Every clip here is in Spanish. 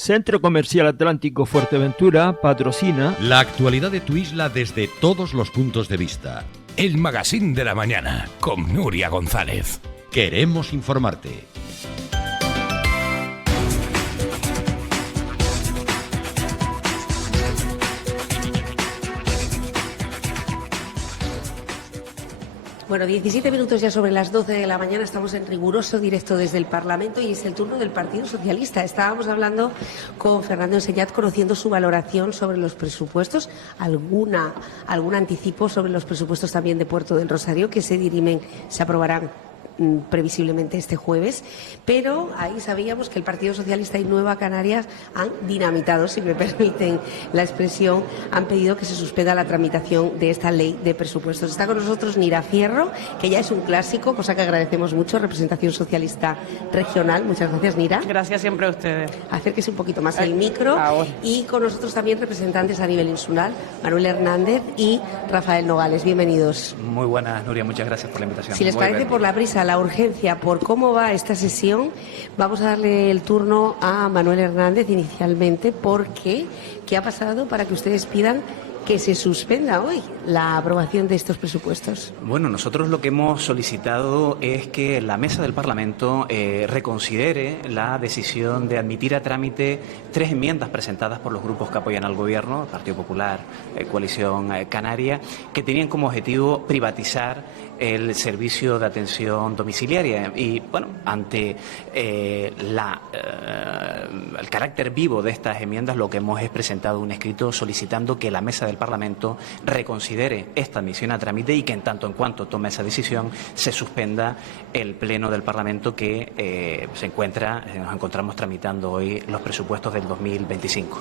Centro Comercial Atlántico Fuerteventura patrocina la actualidad de tu isla desde todos los puntos de vista. El Magazín de la Mañana con Nuria González. Queremos informarte. Bueno, 17 minutos ya sobre las 12 de la mañana, estamos en riguroso directo desde el Parlamento y es el turno del Partido Socialista. Estábamos hablando con Fernando Enseñat, conociendo su valoración sobre los presupuestos, algún anticipo sobre los presupuestos también de Puerto del Rosario que se dirimen, se aprobarán previsiblemente este jueves, pero ahí sabíamos que el Partido Socialista y Nueva Canarias han dinamitado, si me permiten la expresión, han pedido que se suspenda la tramitación de esta ley de presupuestos. Está con nosotros Nira Fierro, que ya es un clásico, cosa que agradecemos mucho, representación socialista regional. Muchas gracias, Nira. Gracias siempre a ustedes. Acérquese un poquito más el micro. Y con nosotros también representantes a nivel insular, Manuel Hernández y Rafael Nogales. Bienvenidos. Muy buenas, Nuria, muchas gracias por la invitación. Si les parece, por la prisa, la urgencia, por cómo va esta sesión, vamos a darle el turno a Manuel Hernández inicialmente, porque ¿qué ha pasado para que ustedes pidan que se suspenda hoy la aprobación de estos presupuestos? Bueno, nosotros lo que hemos solicitado es que la mesa del Parlamento reconsidere la decisión de admitir a trámite 3 enmiendas presentadas por los grupos que apoyan al Gobierno, Partido Popular, Coalición Canaria, que tenían como objetivo privatizar el servicio de atención domiciliaria. Y, bueno, ante el carácter vivo de estas enmiendas, lo que hemos es presentado un escrito solicitando que la mesa del Parlamento reconsidere esta admisión a trámite y que en tanto en cuanto tome esa decisión se suspenda el pleno del Parlamento que nos encontramos tramitando hoy los presupuestos del 2025.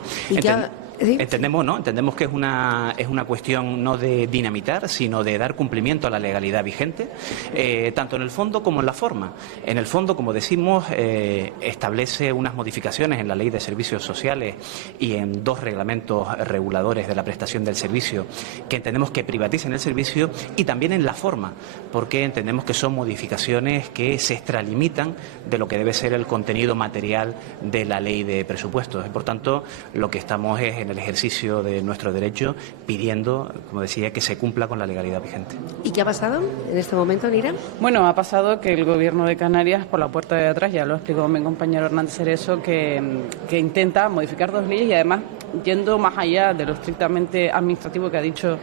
Entendemos que es una cuestión no de dinamitar, sino de dar cumplimiento a la legalidad vigente, tanto en el fondo como en la forma. En el fondo, como decimos, establece unas modificaciones en la Ley de Servicios Sociales y en 2 reglamentos reguladores de la prestación del servicio que entendemos que privatizan el servicio, y también en la forma, porque entendemos que son modificaciones que se extralimitan de lo que debe ser el contenido material de la Ley de Presupuestos. Y, por tanto, lo que estamos es en el ejercicio de nuestro derecho pidiendo, como decía, que se cumpla con la legalidad vigente. ¿Y qué ha pasado en este momento, Nira? Bueno, ha pasado que el Gobierno de Canarias, por la puerta de atrás, ya lo explicó mi compañero Hernández Cerezo, que intenta modificar 2 leyes y además yendo más allá de lo estrictamente administrativo que ha dicho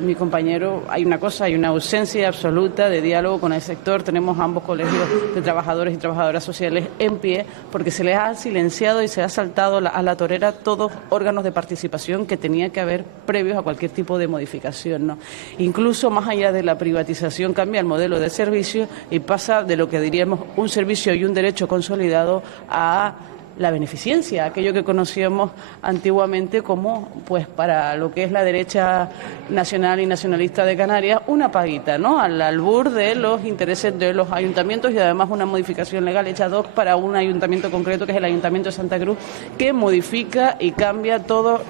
mi compañero. Hay una ausencia absoluta de diálogo con el sector. Tenemos a ambos colegios de trabajadores y trabajadoras sociales en pie porque se les ha silenciado y se ha saltado a la torera todos órganos de participación que tenía que haber previos a cualquier tipo de modificación, ¿no? Incluso más allá de la privatización cambia el modelo de servicio y pasa de lo que diríamos un servicio y un derecho consolidado a la beneficencia, aquello que conocíamos antiguamente como, pues para lo que es la derecha nacional y nacionalista de Canarias, una paguita, ¿no?, al albur de los intereses de los ayuntamientos, y además una modificación legal hecha ad hoc para un ayuntamiento concreto, que es el Ayuntamiento de Santa Cruz, que modifica y cambia todo,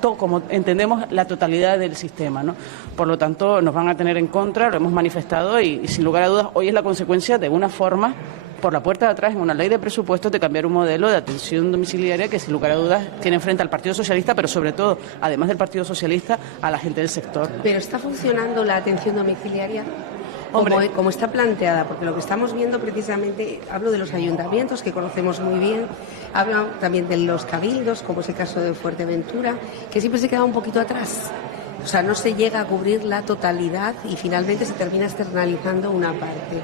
como entendemos, la totalidad del sistema, ¿no? Por lo tanto, nos van a tener en contra, lo hemos manifestado y sin lugar a dudas hoy es la consecuencia de una forma, por la puerta de atrás, en una ley de presupuestos, de cambiar un modelo de atención domiciliaria que sin lugar a dudas tiene frente al Partido Socialista, pero sobre todo, además del Partido Socialista, a la gente del sector. ¿Pero está funcionando la atención domiciliaria como está planteada? Porque lo que estamos viendo precisamente, hablo de los ayuntamientos que conocemos muy bien, hablo también de los cabildos, como es el caso de Fuerteventura, que siempre se queda un poquito atrás. O sea, no se llega a cubrir la totalidad y finalmente se termina externalizando una parte.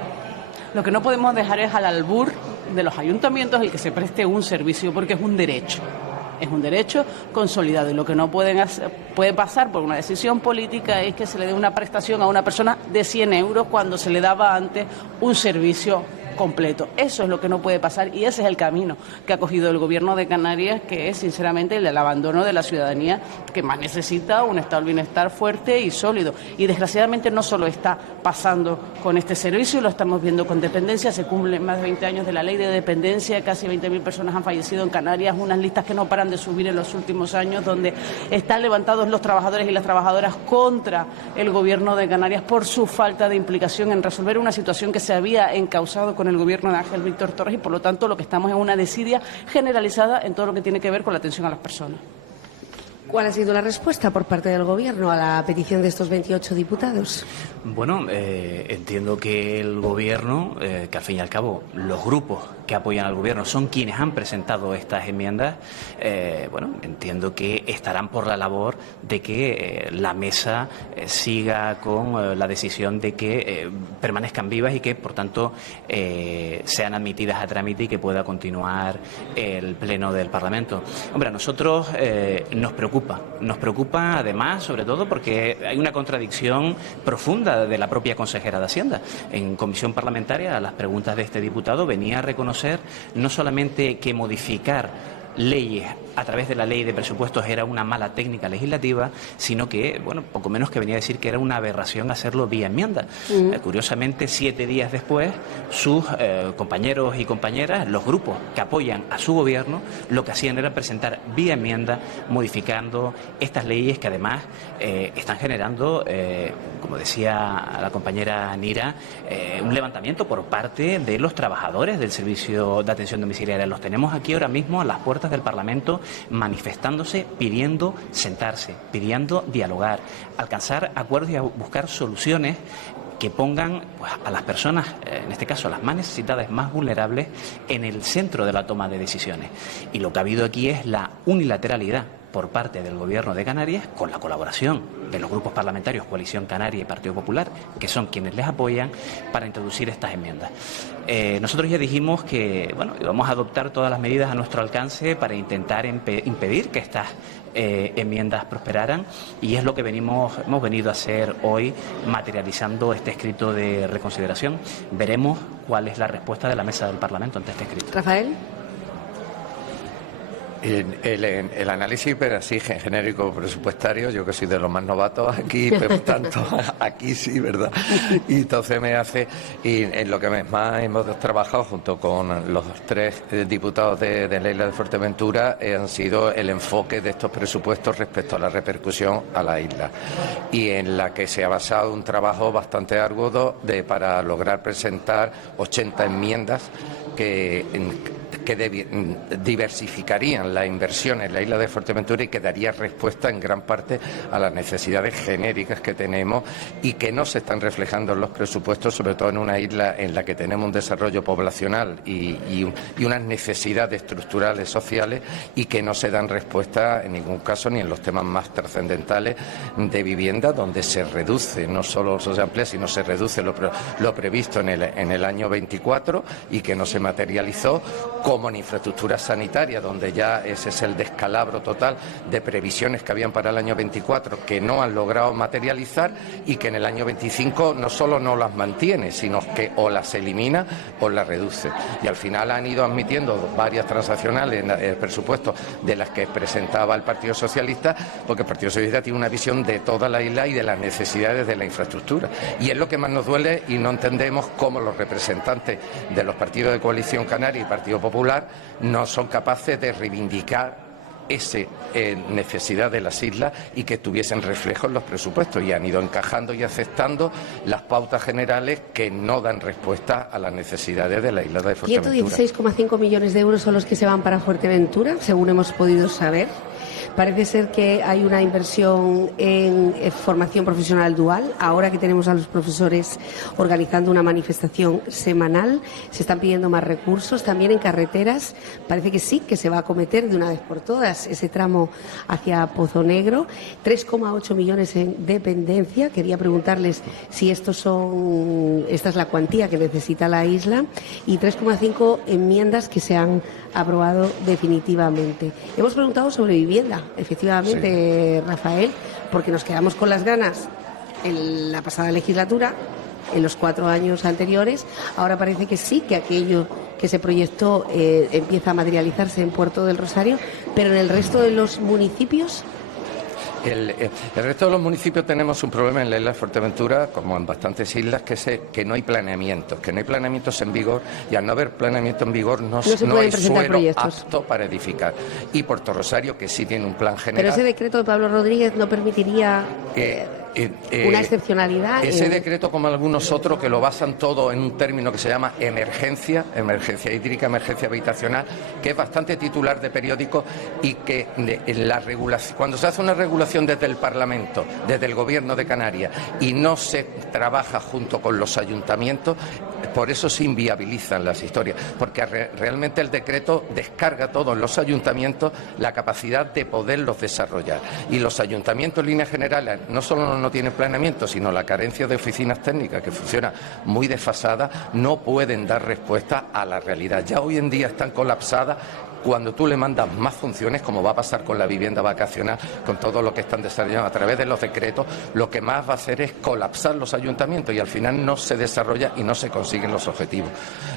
Lo que no podemos dejar es al albur de los ayuntamientos el que se preste un servicio, porque es un derecho. Es un derecho consolidado y lo que no puede pasar por una decisión política es que se le dé una prestación a una persona de 100 euros cuando se le daba antes un servicio completo. Eso es lo que no puede pasar y ese es el camino que ha cogido el Gobierno de Canarias, que es sinceramente el del abandono de la ciudadanía que más necesita un estado del bienestar fuerte y sólido. Y desgraciadamente no solo está pasando con este servicio, lo estamos viendo con dependencia. Se cumplen más de 20 años de la ley de dependencia, casi 20.000 personas han fallecido en Canarias, unas listas que no paran de subir en los últimos años, donde están levantados los trabajadores y las trabajadoras contra el Gobierno de Canarias por su falta de implicación en resolver una situación que se había encauzado con con el gobierno de Ángel Víctor Torres y, por lo tanto, lo que estamos es una desidia generalizada en todo lo que tiene que ver con la atención a las personas. ¿Cuál ha sido la respuesta por parte del Gobierno a la petición de estos 28 diputados? Bueno, entiendo que el Gobierno, que al fin y al cabo los grupos que apoyan al Gobierno son quienes han presentado estas enmiendas, bueno, entiendo que estarán por la labor de que la mesa siga con la decisión de que permanezcan vivas y que, por tanto, sean admitidas a trámite y que pueda continuar el Pleno del Parlamento. Hombre, a nosotros nos preocupa además, sobre todo porque hay una contradicción profunda de la propia consejera de Hacienda. En comisión parlamentaria, a las preguntas de este diputado, venía a reconocer no solamente que modificar leyes a través de la ley de presupuestos era una mala técnica legislativa, sino que, bueno, poco menos que venía a decir que era una aberración hacerlo vía enmienda. Curiosamente, 7 días después, sus compañeros y compañeras, los grupos que apoyan a su gobierno, lo que hacían era presentar vía enmienda, modificando estas leyes que además están generando, como decía la compañera Nira, un levantamiento por parte de los trabajadores del servicio de atención domiciliaria. Los tenemos aquí ahora mismo a las puertas del Parlamento manifestándose, pidiendo sentarse, pidiendo dialogar, alcanzar acuerdos y buscar soluciones que pongan, pues, a las personas, en este caso a las más necesitadas, más vulnerables, en el centro de la toma de decisiones. Y lo que ha habido aquí es la unilateralidad por parte del Gobierno de Canarias, con la colaboración de los grupos parlamentarios Coalición Canaria y Partido Popular, que son quienes les apoyan, para introducir estas enmiendas. Nosotros ya dijimos que, bueno, íbamos a adoptar todas las medidas a nuestro alcance para intentar impedir que estas enmiendas prosperaran, y es lo que hemos venido a hacer hoy, materializando este escrito de reconsideración. Veremos cuál es la respuesta de la mesa del Parlamento ante este escrito. Rafael. El análisis así genérico presupuestario, yo que soy de los más novatos aquí, pero tanto aquí sí, ¿verdad? Y entonces me hace, y en lo que más hemos trabajado junto con los 3 diputados de la isla de Fuerteventura han sido el enfoque de estos presupuestos respecto a la repercusión a la isla, y en la que se ha basado un trabajo bastante arduo para lograr presentar 80 enmiendas que diversificarían la inversión en la isla de Fuerteventura y que daría respuesta en gran parte a las necesidades genéricas que tenemos y que no se están reflejando en los presupuestos, sobre todo en una isla en la que tenemos un desarrollo poblacional y unas necesidades estructurales sociales, y que no se dan respuesta en ningún caso ni en los temas más trascendentales de vivienda, donde se reduce, no solo se amplía, sino se reduce lo previsto en el año 24 y que no se materializó, como en infraestructura sanitaria, donde ya ese es el descalabro total de previsiones que habían para el año 24 que no han logrado materializar, y que en el año 25 no solo no las mantiene, sino que o las elimina o las reduce. Y al final han ido admitiendo varias transaccionales en el presupuesto de las que presentaba el Partido Socialista, porque el Partido Socialista tiene una visión de toda la isla y de las necesidades de la infraestructura. Y es lo que más nos duele, y no entendemos cómo los representantes de los partidos de Coalición Canaria y Partido Popular no son capaces de reivindicar esa necesidad de las islas y que tuviesen reflejo en los presupuestos, y han ido encajando y aceptando las pautas generales que no dan respuesta a las necesidades de la isla de Fuerteventura. 116,5 millones de euros son los que se van para Fuerteventura, según hemos podido saber. Parece ser que hay una inversión en formación profesional dual. Ahora que tenemos a los profesores organizando una manifestación semanal, se están pidiendo más recursos. También en carreteras parece que sí, que se va a acometer de una vez por todas ese tramo hacia Pozo Negro. 3,8 millones en dependencia. Quería preguntarles si esta es la cuantía que necesita la isla, y 3,5 enmiendas que se han aprobado definitivamente. Hemos preguntado sobre vivienda, efectivamente, sí. Rafael, porque nos quedamos con las ganas en la pasada legislatura, en los 4 años anteriores. Ahora parece que sí, que aquello que se proyectó empieza a materializarse en Puerto del Rosario, pero en el resto de los municipios. El resto de los municipios tenemos un problema en la isla de Fuerteventura, como en bastantes islas, que no hay planeamientos, en vigor, y al no haber planeamiento en vigor no hay suelo proyectos apto para edificar. Y Puerto Rosario, que sí tiene un plan general. Pero ese decreto de Pablo Rodríguez no permitiría una excepcionalidad. Ese decreto, como algunos otros, que lo basan todo en un término que se llama emergencia hídrica, emergencia habitacional, que es bastante titular de periódico y que cuando se hace una regulación desde el Parlamento, desde el Gobierno de Canarias, y no se trabaja junto con los ayuntamientos, por eso se inviabilizan las historias, porque realmente el decreto descarga todo en los ayuntamientos la capacidad de poderlos desarrollar. Y los ayuntamientos, en líneas generales, no solo no tienen planeamiento, sino la carencia de oficinas técnicas, que funciona muy desfasada, no pueden dar respuesta a la realidad. Ya hoy en día están colapsadas. Cuando tú le mandas más funciones, como va a pasar con la vivienda vacacional, con todo lo que están desarrollando a través de los decretos, lo que más va a hacer es colapsar los ayuntamientos y al final no se desarrolla y no se consiguen los objetivos.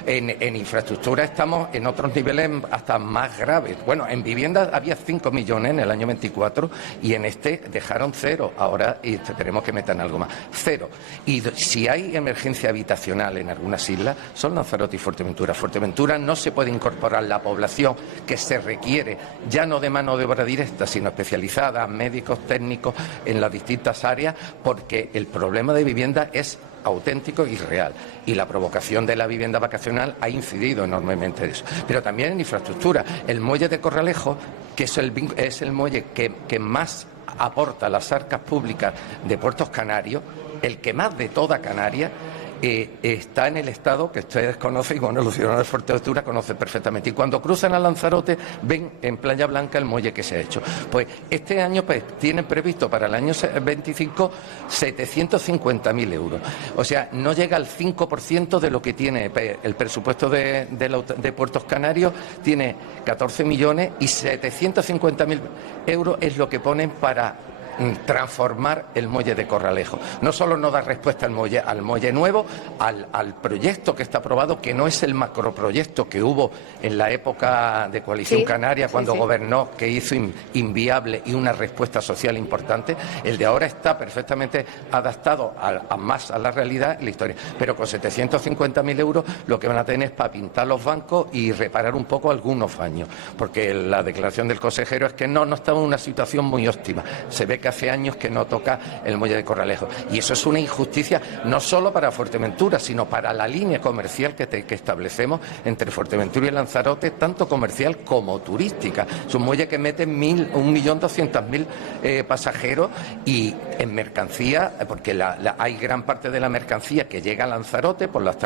En infraestructura estamos en otros niveles hasta más graves. Bueno, en vivienda había 5 millones en el año 24 y en este dejaron 0. Ahora esperemos que metan algo más. 0. Y si hay emergencia habitacional en algunas islas, son Lanzarote y Fuerteventura. Fuerteventura no se puede incorporar la población que se requiere, ya no de mano de obra directa, sino especializada, médicos, técnicos, en las distintas áreas, porque el problema de vivienda es auténtico y real. Y la provocación de la vivienda vacacional ha incidido enormemente en eso. Pero también en infraestructura. El muelle de Corralejo, que es el muelle que más aporta a las arcas públicas de Puertos Canarios, el que más de toda Canarias, está en el estado que ustedes conocen, y bueno, los ciudadanos de Fuerteventura conocen perfectamente. Y cuando cruzan a Lanzarote ven en Playa Blanca el muelle que se ha hecho. Pues este año tienen previsto para el año 25 750.000 euros. O sea, no llega al 5% de lo que tiene el presupuesto de Puertos Canarios, tiene 14 millones y 750.000 euros es lo que ponen para transformar el muelle de Corralejo. No solo no da respuesta al muelle nuevo, al proyecto que está aprobado, que no es el macroproyecto que hubo en la época de Coalición Canaria, cuando gobernó, que hizo inviable y una respuesta social importante. El de ahora está perfectamente adaptado más a la realidad y la historia. Pero con 750.000 euros lo que van a tener es para pintar los bancos y reparar un poco algunos baños, porque la declaración del consejero es que no estamos en una situación muy óptima. Se ve que hace años que no toca el muelle de Corralejo. Y eso es una injusticia no solo para Fuerteventura, sino para la línea comercial que establecemos entre Fuerteventura y Lanzarote, tanto comercial como turística. Es un muelle que mete 1.200.000 pasajeros y en mercancía, porque hay gran parte de la mercancía que llega a Lanzarote por las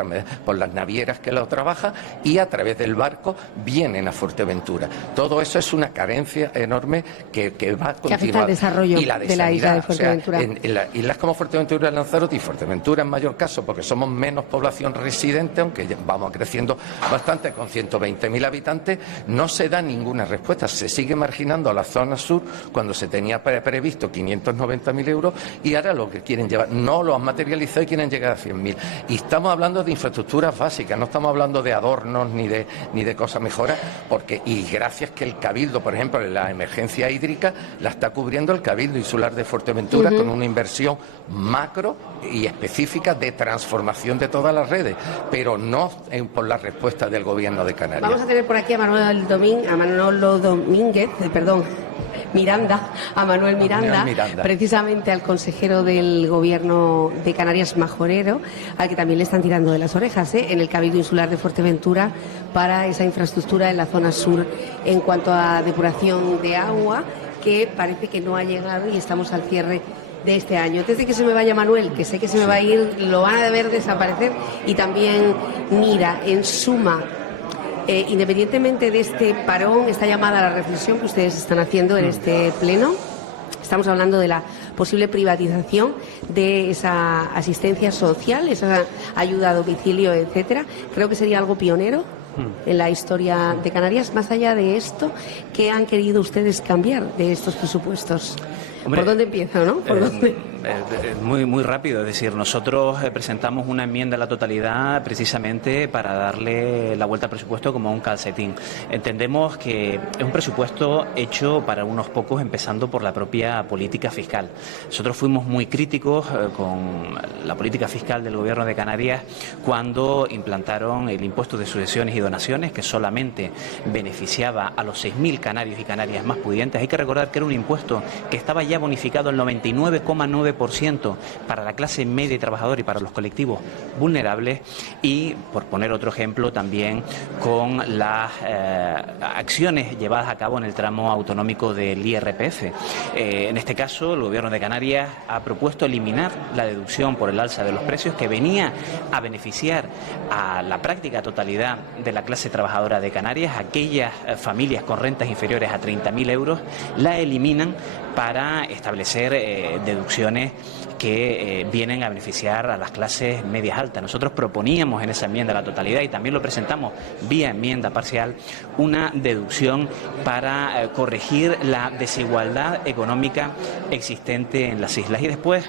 navieras que lo trabajan y a través del barco vienen a Fuerteventura. Todo eso es una carencia enorme que va a continuar. Que afecta al desarrollo y la de la isla de Fuerteventura. O sea, en las islas como Fuerteventura y Lanzarote, y Fuerteventura en mayor caso, porque somos menos población residente, aunque ya vamos creciendo bastante con 120.000 habitantes, no se da ninguna respuesta. Se sigue marginando a la zona sur cuando se tenía previsto 590.000 euros y ahora lo que quieren llevar, no lo han materializado y quieren llegar a 100.000. Y estamos hablando de infraestructuras básicas, no estamos hablando de adornos ni de cosas mejoras, y gracias que el Cabildo, por ejemplo, en la emergencia hídrica la está cubriendo el Cabildo Insular de Fuerteventura con una inversión macro y específica de transformación de todas las redes, pero no por la respuesta del Gobierno de Canarias. Vamos a tener por aquí a Manuel Miranda, precisamente al consejero del Gobierno de Canarias, Majorero, al que también le están tirando de las orejas en el Cabildo Insular de Fuerteventura para esa infraestructura en la zona sur en cuanto a depuración de agua, que parece que no ha llegado y estamos al cierre de este año. Antes de que se me vaya Manuel, que sé que se me va a ir, lo van a ver desaparecer, y también Mira, en suma, independientemente de este parón, esta llamada a la reflexión que ustedes están haciendo en este pleno, estamos hablando de la posible privatización de esa asistencia social, esa ayuda a domicilio, etcétera. Creo que sería algo pionero en la historia de Canarias. Más allá de esto, ¿qué han querido ustedes cambiar de estos presupuestos? Hombre, ¿por dónde empiezo, no? ¿Por dónde? Muy rápido, es decir, nosotros presentamos una enmienda a la totalidad precisamente para darle la vuelta al presupuesto como un calcetín. Entendemos que es un presupuesto hecho para unos pocos, empezando por la propia política fiscal. Nosotros fuimos muy críticos con la política fiscal del Gobierno de Canarias cuando implantaron el impuesto de sucesiones y donaciones, que solamente beneficiaba a los 6.000 canarios y canarias más pudientes. Hay que recordar que era un impuesto que estaba ya bonificado el 99,9% 9% para la clase media y trabajadora y para los colectivos vulnerables, y, por poner otro ejemplo, también con las acciones llevadas a cabo en el tramo autonómico del IRPF. En este caso, el Gobierno de Canarias ha propuesto eliminar la deducción por el alza de los precios, que venía a beneficiar a la práctica totalidad de la clase trabajadora de Canarias. Aquellas familias con rentas inferiores a 30.000 euros la eliminan para establecer deducciones que vienen a beneficiar a las clases medias altas. Nosotros proponíamos en esa enmienda a la totalidad, y también lo presentamos vía enmienda parcial, una deducción para corregir la desigualdad económica existente en las islas. Y después,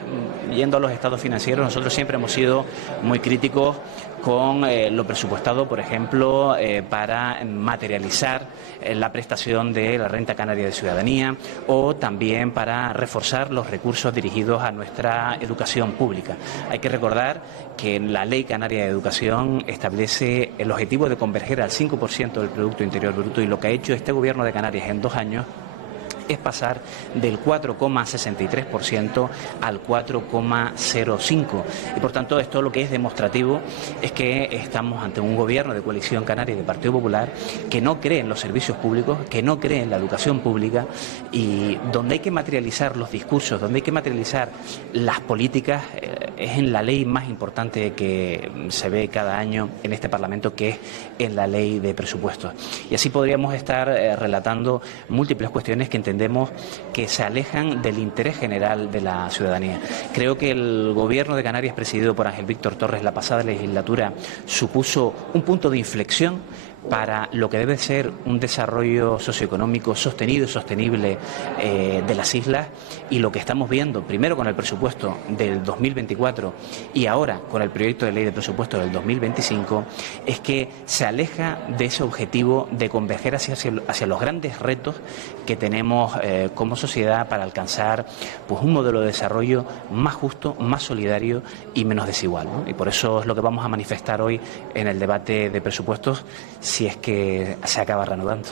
yendo a los estados financieros, nosotros siempre hemos sido muy críticos con lo presupuestado, por ejemplo, para materializar la prestación de la renta canaria de ciudadanía, o también para reforzar los recursos dirigidos a nuestra educación pública. Hay que recordar que la Ley Canaria de Educación establece el objetivo de converger al 5% del Producto Interior Bruto, y lo que ha hecho este Gobierno de Canarias en 2 años es pasar del 4,63% al 4,05%. Y por tanto, esto lo que es demostrativo es que estamos ante un gobierno de coalición canaria y de Partido Popular que no cree en los servicios públicos, que no cree en la educación pública, y donde hay que materializar los discursos, donde hay que materializar las políticas, es en la ley más importante que se ve cada año en este Parlamento, que es en la ley de presupuestos. Y así podríamos estar relatando múltiples cuestiones que entendemos que se alejan del interés general de la ciudadanía. Creo que el Gobierno de Canarias, presidido por Ángel Víctor Torres, la pasada legislatura, supuso un punto de inflexión para lo que debe ser un desarrollo socioeconómico sostenido y sostenible de las islas, y lo que estamos viendo, primero con el presupuesto del 2024 y ahora con el proyecto de ley de presupuesto del 2025, es que se aleja de ese objetivo de converger hacia los grandes retos que tenemos como sociedad para alcanzar pues un modelo de desarrollo más justo, más solidario y menos desigual, ¿no? Y por eso es lo que vamos a manifestar hoy en el debate de presupuestos, si es que se acaba reanudando.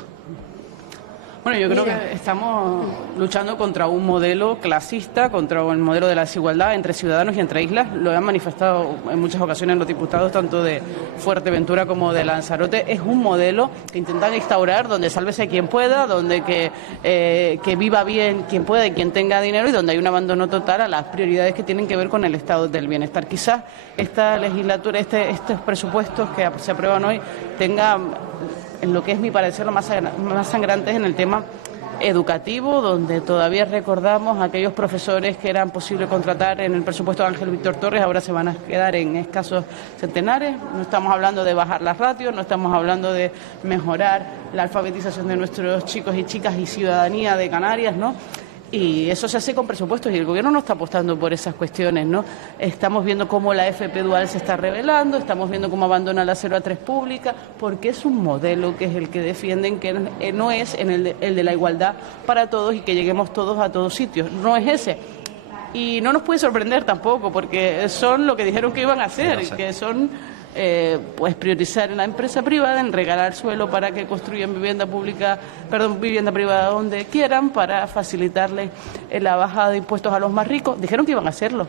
Bueno, yo creo que estamos luchando contra un modelo clasista, contra el modelo de la desigualdad entre ciudadanos y entre islas. Lo han manifestado en muchas ocasiones los diputados, tanto de Fuerteventura como de Lanzarote. Es un modelo que intentan instaurar donde sálvese quien pueda, donde que viva bien quien pueda y quien tenga dinero, y donde hay un abandono total a las prioridades que tienen que ver con el estado del bienestar. Quizás esta legislatura, estos presupuestos que se aprueban hoy, tengan, en lo que es mi parecer, lo más sangrante es en el tema educativo, donde todavía recordamos a aquellos profesores que eran posible contratar en el presupuesto de Ángel Víctor Torres, ahora se van a quedar en escasos centenares. No estamos hablando de bajar las ratios, no estamos hablando de mejorar la alfabetización de nuestros chicos y chicas y ciudadanía de Canarias, ¿no? Y eso se hace con presupuestos, y el Gobierno no está apostando por esas cuestiones, ¿no? Estamos viendo cómo la FP dual se está revelando, estamos viendo cómo abandona la 0 a 3 pública, porque es un modelo que es el que defienden, que no es el de la igualdad para todos y que lleguemos todos a todos sitios. No es ese. Y no nos puede sorprender tampoco, porque son lo que dijeron que iban a hacer, que son pues priorizar en la empresa privada, en regalar suelo para que construyan vivienda privada donde quieran, para facilitarle la bajada de impuestos a los más ricos. Dijeron que iban a hacerlo.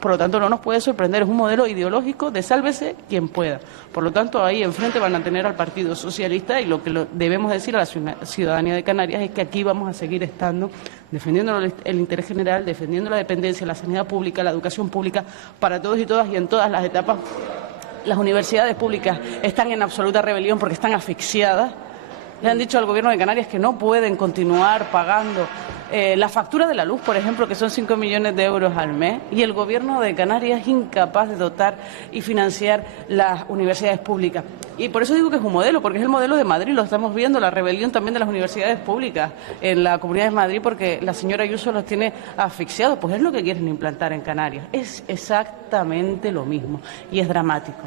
Por lo tanto, no nos puede sorprender, es un modelo ideológico de sálvese quien pueda. Por lo tanto, ahí enfrente van a tener al Partido Socialista, y lo que debemos decir a la ciudadanía de Canarias es que aquí vamos a seguir estando defendiendo el interés general, defendiendo la dependencia, la sanidad pública, la educación pública para todos y todas y en todas las etapas. Las universidades públicas están en absoluta rebelión porque están asfixiadas. Le han dicho al Gobierno de Canarias que no pueden continuar pagando la factura de la luz, por ejemplo, que son 5 millones de euros al mes, y el Gobierno de Canarias es incapaz de dotar y financiar las universidades públicas. Y por eso digo que es un modelo, porque es el modelo de Madrid, lo estamos viendo, la rebelión también de las universidades públicas en la Comunidad de Madrid, porque la señora Ayuso los tiene asfixiados. Pues es lo que quieren implantar en Canarias. Es exactamente lo mismo, y es dramático.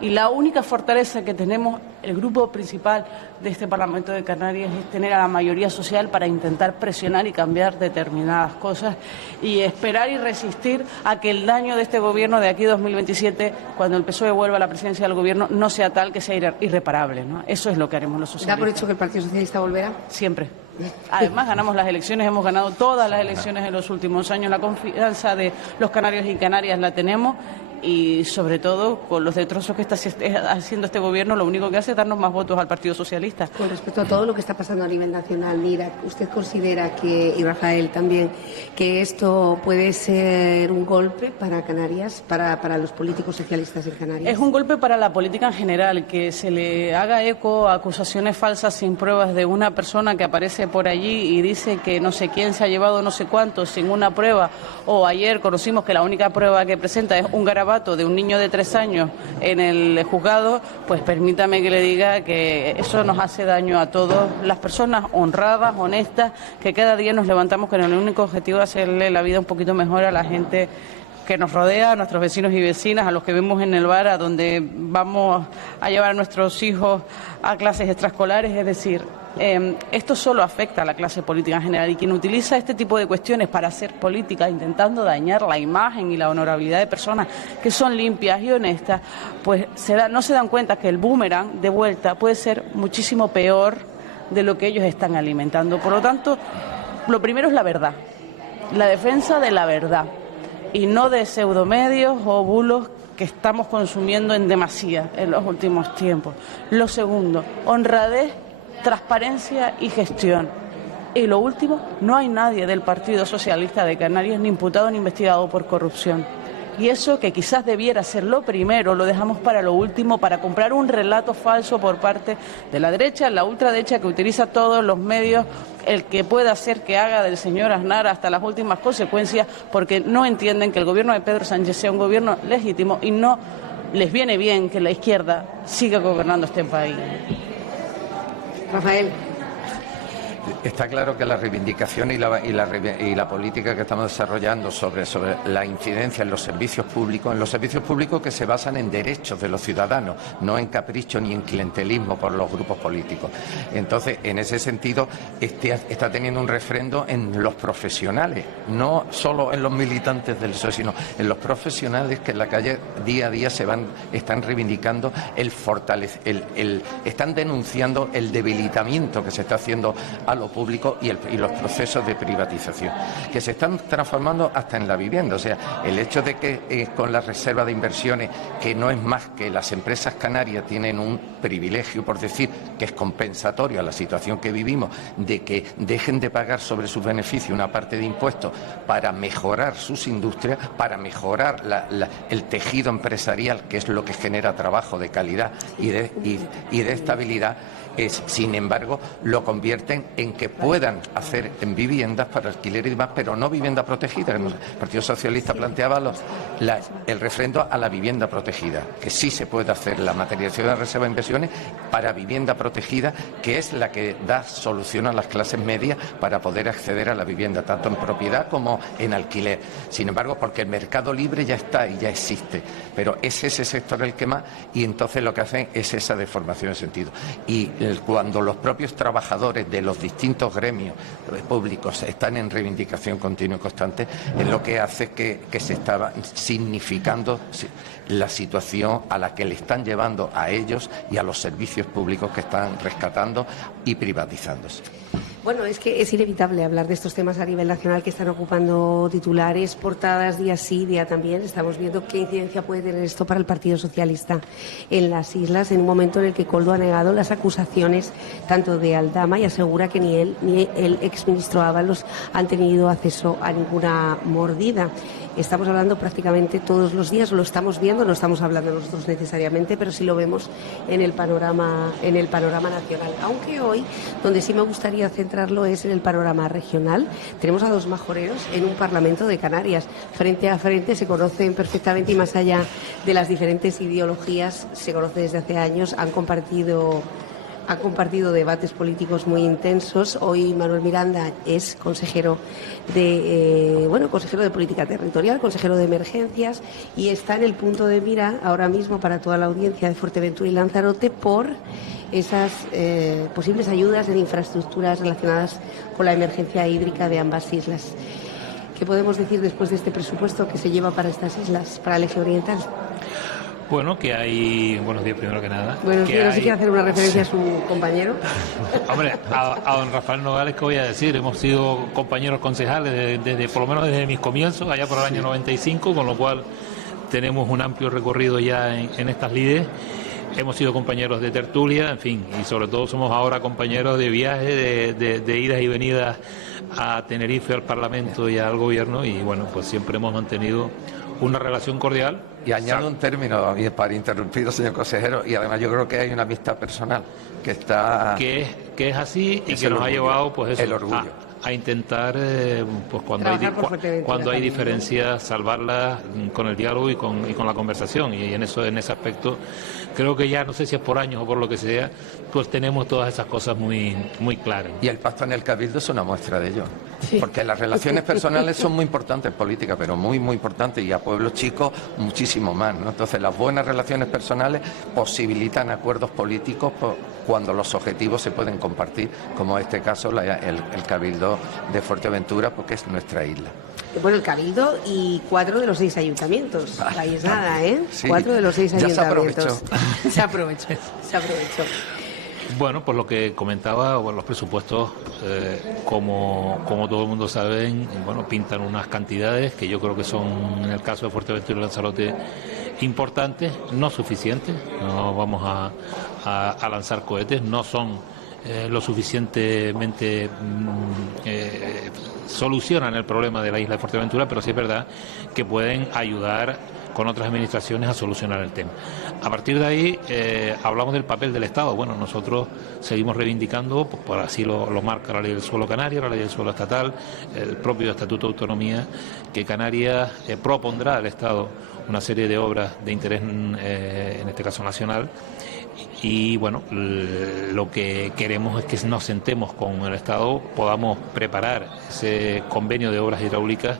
Y la única fortaleza que tenemos, el grupo principal de este Parlamento de Canarias, es tener a la mayoría social para intentar presionar y cambiar determinadas cosas, y esperar y resistir a que el daño de este Gobierno de aquí 2027, cuando el PSOE vuelva a la presidencia del Gobierno, no sea tal que sea irreparable, ¿no? Eso es lo que haremos los socialistas. ¿Da por hecho que el Partido Socialista volverá? Siempre. Además, ganamos las elecciones, hemos ganado todas las elecciones en los últimos años. La confianza de los canarios y canarias la tenemos. Y sobre todo con los destrozos que está haciendo este gobierno, lo único que hace es darnos más votos al Partido Socialista. Con respecto a todo lo que está pasando a nivel nacional, Mira, ¿usted considera que, y Rafael también, que esto puede ser un golpe para Canarias, para los políticos socialistas en Canarias? Es un golpe para la política en general, que se le haga eco a acusaciones falsas sin pruebas de una persona que aparece por allí y dice que no sé quién se ha llevado no sé cuánto sin una prueba, o ayer conocimos que la única prueba que presenta es un garabato de un niño de 3 años en el juzgado. Pues permítame que le diga que eso nos hace daño a todas las personas honradas, honestas, que cada día nos levantamos con el único objetivo de hacerle la vida un poquito mejor a la gente que nos rodea, a nuestros vecinos y vecinas, a los que vemos en el bar, a donde vamos a llevar a nuestros hijos a clases extraescolares. Es decir, esto solo afecta a la clase política en general, y quien utiliza este tipo de cuestiones para hacer política, intentando dañar la imagen y la honorabilidad de personas que son limpias y honestas, pues no se dan cuenta que el boomerang de vuelta puede ser muchísimo peor de lo que ellos están alimentando. Por lo tanto, lo primero es la verdad, la defensa de la verdad, y no de pseudomedios o bulos que estamos consumiendo en demasía en los últimos tiempos. Lo segundo, honradez, transparencia y gestión. Y lo último, no hay nadie del Partido Socialista de Canarias ni imputado ni investigado por corrupción. Y eso, que quizás debiera ser lo primero, lo dejamos para lo último, para comprar un relato falso por parte de la derecha, la ultraderecha, que utiliza todos los medios, el que pueda hacer que haga del señor Aznar hasta las últimas consecuencias, porque no entienden que el gobierno de Pedro Sánchez sea un gobierno legítimo y no les viene bien que la izquierda siga gobernando este país. Rafael. Está claro que la reivindicación y la política que estamos desarrollando sobre la incidencia en los servicios públicos que se basan en derechos de los ciudadanos, no en capricho ni en clientelismo por los grupos políticos. Entonces, en ese sentido, está teniendo un refrendo en los profesionales, no solo en los militantes del PSOE, sino en los profesionales que en la calle día a día están reivindicando están denunciando el debilitamiento que se está haciendo a lo público y los procesos de privatización, que se están transformando hasta en la vivienda. O sea, el hecho de que con la reserva de inversiones, que no es más que las empresas canarias tienen un privilegio, por decir, que es compensatorio a la situación que vivimos, de que dejen de pagar sobre sus beneficios una parte de impuestos para mejorar sus industrias, para mejorar el tejido empresarial, que es lo que genera trabajo de calidad y de estabilidad. Sin embargo, lo convierten en que puedan hacer en viviendas para alquiler y demás, pero no vivienda protegida. El Partido Socialista planteaba el refrendo a la vivienda protegida, que sí se puede hacer la materialización de la reserva de inversiones para vivienda protegida, que es la que da solución a las clases medias para poder acceder a la vivienda, tanto en propiedad como en alquiler. Sin embargo, porque el mercado libre ya está y ya existe, pero es ese sector el que más, y entonces lo que hacen es esa deformación de sentido. Y cuando los propios trabajadores de los distintos gremios públicos están en reivindicación continua y constante, es lo que hace que se estaba significando la situación a la que le están llevando a ellos y a los servicios públicos que están rescatando y privatizándose. Bueno, es que es inevitable hablar de estos temas a nivel nacional que están ocupando titulares, portadas, día sí, día también. Estamos viendo qué incidencia puede tener esto para el Partido Socialista en las islas, en un momento en el que Koldo ha negado las acusaciones tanto de Aldama y asegura que ni él ni el exministro Ábalos han tenido acceso a ninguna mordida. Estamos hablando prácticamente todos los días, lo estamos viendo, no estamos hablando nosotros necesariamente, pero sí lo vemos en el panorama nacional. Aunque hoy, donde sí me gustaría centrarlo es en el panorama regional. Tenemos a dos majoreros en un Parlamento de Canarias. Frente a frente se conocen perfectamente y más allá de las diferentes ideologías, se conoce desde hace años, han compartido debates políticos muy intensos. Hoy Manuel Miranda es consejero de Política Territorial, consejero de Emergencias, y está en el punto de mira ahora mismo para toda la audiencia de Fuerteventura y Lanzarote por esas posibles ayudas en infraestructuras relacionadas con la emergencia hídrica de ambas islas. ¿Qué podemos decir después de este presupuesto que se lleva para estas islas, para el eje oriental? Bueno, que hay... Buenos días, primero que nada. Buenos días, no sé si quiere hacer una referencia a su compañero. Hombre, a don Rafael Nogales, ¿qué voy a decir? Hemos sido compañeros concejales desde por lo menos desde mis comienzos, allá por el año 95, con lo cual tenemos un amplio recorrido ya en estas lides. Hemos sido compañeros de tertulia, en fin, y sobre todo somos ahora compañeros de viaje, de idas y venidas a Tenerife, al Parlamento y al Gobierno, y bueno, pues siempre hemos mantenido una relación cordial. Y añado un término para interrumpir, señor consejero, y además yo creo que hay una amistad personal que está... Que es así y que nos ha llevado pues eso, el orgullo. A intentar, pues cuando hay diferencias, salvarlas con el diálogo y con la conversación, y en ese aspecto creo que ya, no sé si es por años o por lo que sea, pues tenemos todas esas cosas muy claras. Y el pacto en el Cabildo es una muestra de ello, porque las relaciones personales son muy importantes en política, pero muy importantes, y a pueblos chicos muchísimo más, ¿no? Entonces las buenas relaciones personales posibilitan acuerdos políticos cuando los objetivos se pueden compartir, como en este caso el Cabildo de Fuerteventura, porque es nuestra isla. Bueno, el Cabildo y 4 de los 6 ayuntamientos. Ahí es nada, ¿eh? Sí, 4 de los 6 ayuntamientos. Se aprovechó. Se aprovechó. Bueno, pues lo que comentaba, bueno, los presupuestos, como todo el mundo sabe, bueno, pintan unas cantidades que yo creo que son, en el caso de Fuerteventura y Lanzarote, importantes, no suficientes. No vamos a lanzar cohetes, no son lo suficientemente solucionan el problema de la isla de Fuerteventura, pero sí es verdad que pueden ayudar con otras administraciones a solucionar el tema. A partir de ahí hablamos del papel del Estado. Bueno, nosotros seguimos reivindicando, pues, por así lo marca la Ley del Suelo Canario, la Ley del Suelo Estatal, el propio Estatuto de Autonomía, que Canarias propondrá al Estado una serie de obras de interés, en este caso nacional. Y bueno, lo que queremos es que nos sentemos con el Estado, podamos preparar ese convenio de obras hidráulicas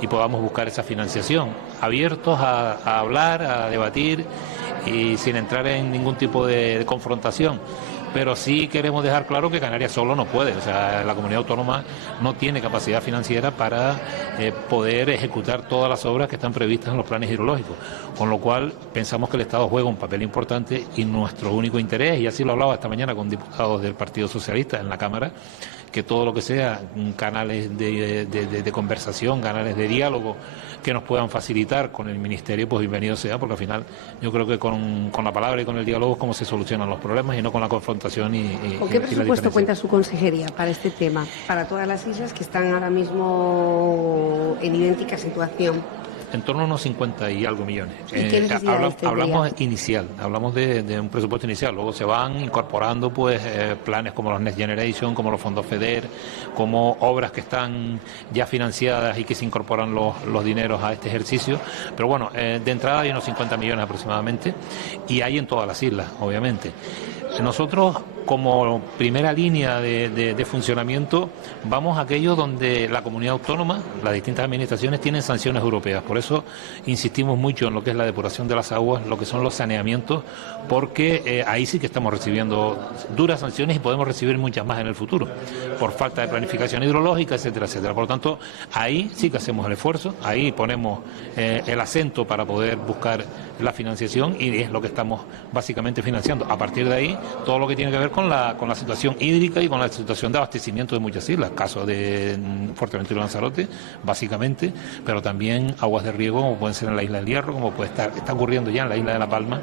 y podamos buscar esa financiación, abiertos a hablar, a debatir y sin entrar en ningún tipo de confrontación. Pero sí queremos dejar claro que Canarias solo no puede, o sea, la comunidad autónoma no tiene capacidad financiera para poder ejecutar todas las obras que están previstas en los planes hidrológicos, con lo cual pensamos que el Estado juega un papel importante y nuestro único interés, y así lo hablaba esta mañana con diputados del Partido Socialista en la Cámara, que todo lo que sea canales de conversación, canales de diálogo que nos puedan facilitar con el Ministerio, pues bienvenido sea, porque al final yo creo que con la palabra y con el diálogo es como se solucionan los problemas y no con la confrontación ¿Con qué presupuesto cuenta su consejería para este tema, para todas las islas que están ahora mismo en idéntica situación? En torno a unos 50 y algo millones. Hablamos inicial, hablamos de un presupuesto inicial. Luego se van incorporando pues planes como los Next Generation, como los fondos FEDER, como obras que están ya financiadas y que se incorporan los dineros a este ejercicio. Pero bueno, de entrada hay unos 50 millones aproximadamente, y hay en todas las islas, obviamente. Nosotros, como primera línea de funcionamiento, vamos a aquello donde la comunidad autónoma, las distintas administraciones tienen sanciones europeas. Por eso insistimos mucho en lo que es la depuración de las aguas, lo que son los saneamientos, porque ahí sí que estamos recibiendo duras sanciones y podemos recibir muchas más en el futuro, por falta de planificación hidrológica, etcétera, etcétera. Por lo tanto, ahí sí que hacemos el esfuerzo, ahí ponemos el acento para poder buscar la financiación, y es lo que estamos básicamente financiando. A partir de ahí, todo lo que tiene que ver con la situación hídrica y con la situación de abastecimiento de muchas islas, caso de Fuerteventura y Lanzarote, básicamente, pero también aguas de riego, como pueden ser en la isla del Hierro, como está ocurriendo ya en la isla de La Palma,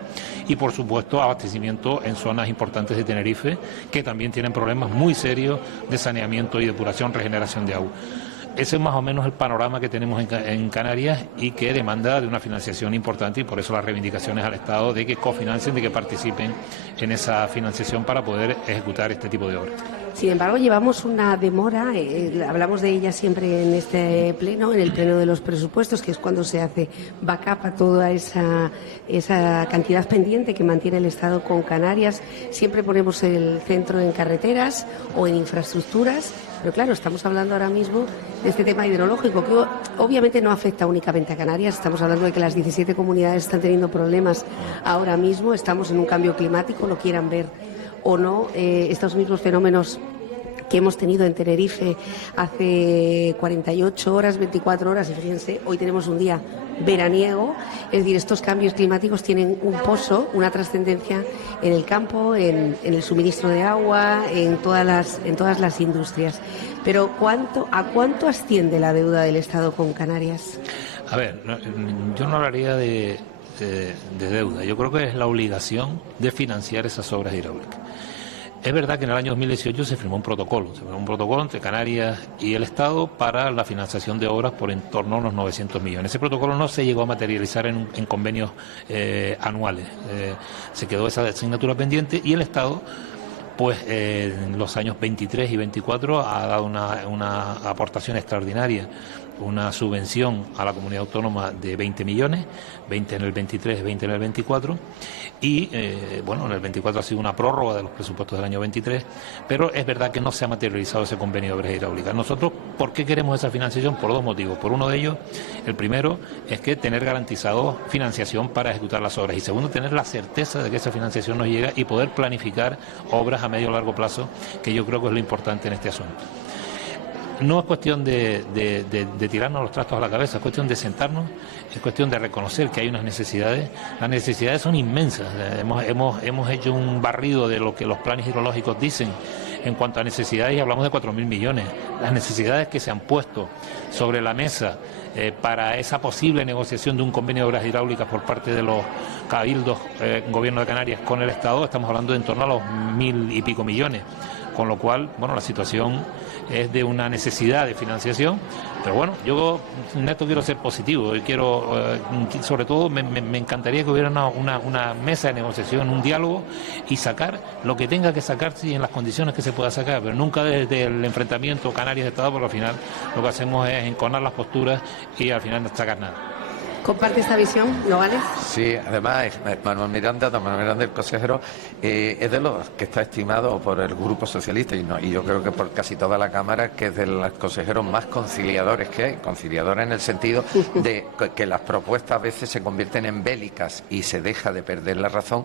y por supuesto abastecimiento en zonas importantes de Tenerife, que también tienen problemas muy serios de saneamiento y depuración, regeneración de agua. Ese es más o menos el panorama que tenemos en Canarias, y que demanda de una financiación importante, y por eso las reivindicaciones al Estado de que cofinancien, de que participen en esa financiación para poder ejecutar este tipo de obras. Sin embargo, llevamos una demora, hablamos de ella siempre en este pleno, en el pleno de los presupuestos, que es cuando se hace backup a toda esa cantidad pendiente que mantiene el Estado con Canarias. Siempre ponemos el centro en carreteras o en infraestructuras, pero claro, estamos hablando ahora mismo de este tema hidrológico, que obviamente no afecta únicamente a Canarias. Estamos hablando de que las 17 comunidades están teniendo problemas ahora mismo, estamos en un cambio climático, lo quieran ver o no, estos mismos fenómenos que hemos tenido en Tenerife hace 48 horas, 24 horas, y fíjense, hoy tenemos un día veraniego. Es decir, estos cambios climáticos tienen un pozo, una trascendencia en el campo, en el suministro de agua, en todas las industrias. Pero ¿a cuánto asciende la deuda del Estado con Canarias? A ver, yo no hablaría de deuda. Yo creo que es la obligación de financiar esas obras hidráulicas. Es verdad que en el año 2018 se firmó un protocolo entre Canarias y el Estado para la financiación de obras por en torno a unos 900 millones. Ese protocolo no se llegó a materializar en convenios anuales. Se quedó esa asignatura pendiente y el Estado, pues en los años 23 y 24 ha dado una aportación extraordinaria, una subvención a la comunidad autónoma de 20 millones, 20 en el 23, 20 en el 24, y en el 24 ha sido una prórroga de los presupuestos del año 23, pero es verdad que no se ha materializado ese convenio de obras hidráulicas. Nosotros, ¿por qué queremos esa financiación? Por dos motivos. Por uno de ellos, el primero es que tener garantizado financiación para ejecutar las obras, y segundo, tener la certeza de que esa financiación nos llega y poder planificar obras a medio o largo plazo, que yo creo que es lo importante en este asunto. No es cuestión de tirarnos los trastos a la cabeza, es cuestión de sentarnos, es cuestión de reconocer que hay unas necesidades. Las necesidades son inmensas. Hemos hecho un barrido de lo que los planes hidrológicos dicen en cuanto a necesidades y hablamos de 4.000 millones. Las necesidades que se han puesto sobre la mesa para esa posible negociación de un convenio de obras hidráulicas por parte de los cabildos, gobierno de Canarias con el Estado, estamos hablando de en torno a los 1.000 y pico millones. Con lo cual, la situación es de una necesidad de financiación, pero yo en esto quiero ser positivo y quiero, sobre todo, me encantaría que hubiera una mesa de negociación, un diálogo y sacar lo que tenga que sacarse y en las condiciones que se pueda sacar, pero nunca desde el enfrentamiento Canarias-Estado, porque al final lo que hacemos es enconar las posturas y al final no sacar nada. ¿Comparte esta visión, Nogales? Sí, además Manuel Miranda, el consejero, es de los que está estimado por el Grupo Socialista y yo creo que por casi toda la Cámara, que es de los consejeros más conciliadores que hay, conciliadores en el sentido de que las propuestas a veces se convierten en bélicas y se deja de perder la razón,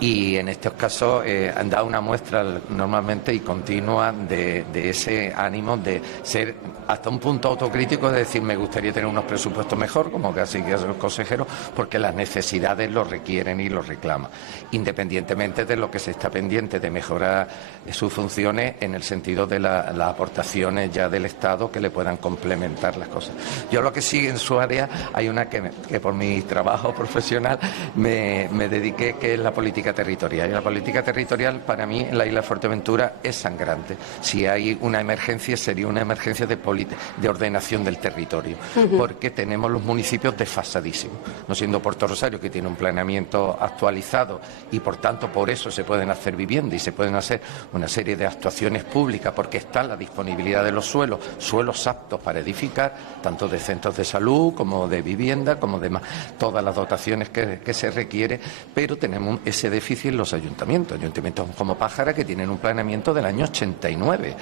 y en estos casos han dado una muestra normalmente y continua de ese ánimo de ser hasta un punto autocrítico, de decir me gustaría tener unos presupuestos mejor, como casi que los consejeros, porque las necesidades lo requieren y lo reclaman, independientemente de lo que se está pendiente de mejorar sus funciones en el sentido de las aportaciones ya del Estado que le puedan complementar las cosas. Yo lo que sí en su área hay una que por mi trabajo profesional me dediqué, que es la política territorial, y la política territorial para mí en la isla de Fuerteventura es sangrante. Si hay una emergencia sería una emergencia de ordenación del territorio, porque tenemos los municipios desfasadísimos, no siendo Puerto Rosario, que tiene un planeamiento actualizado y por tanto por eso se pueden hacer viviendas y se pueden hacer una serie de actuaciones públicas, porque está la disponibilidad de los suelos aptos para edificar, tanto de centros de salud como de vivienda, como de todas las dotaciones que se requiere, pero tenemos ese déficit en los ayuntamientos como Pájara, que tienen un planeamiento del año 89,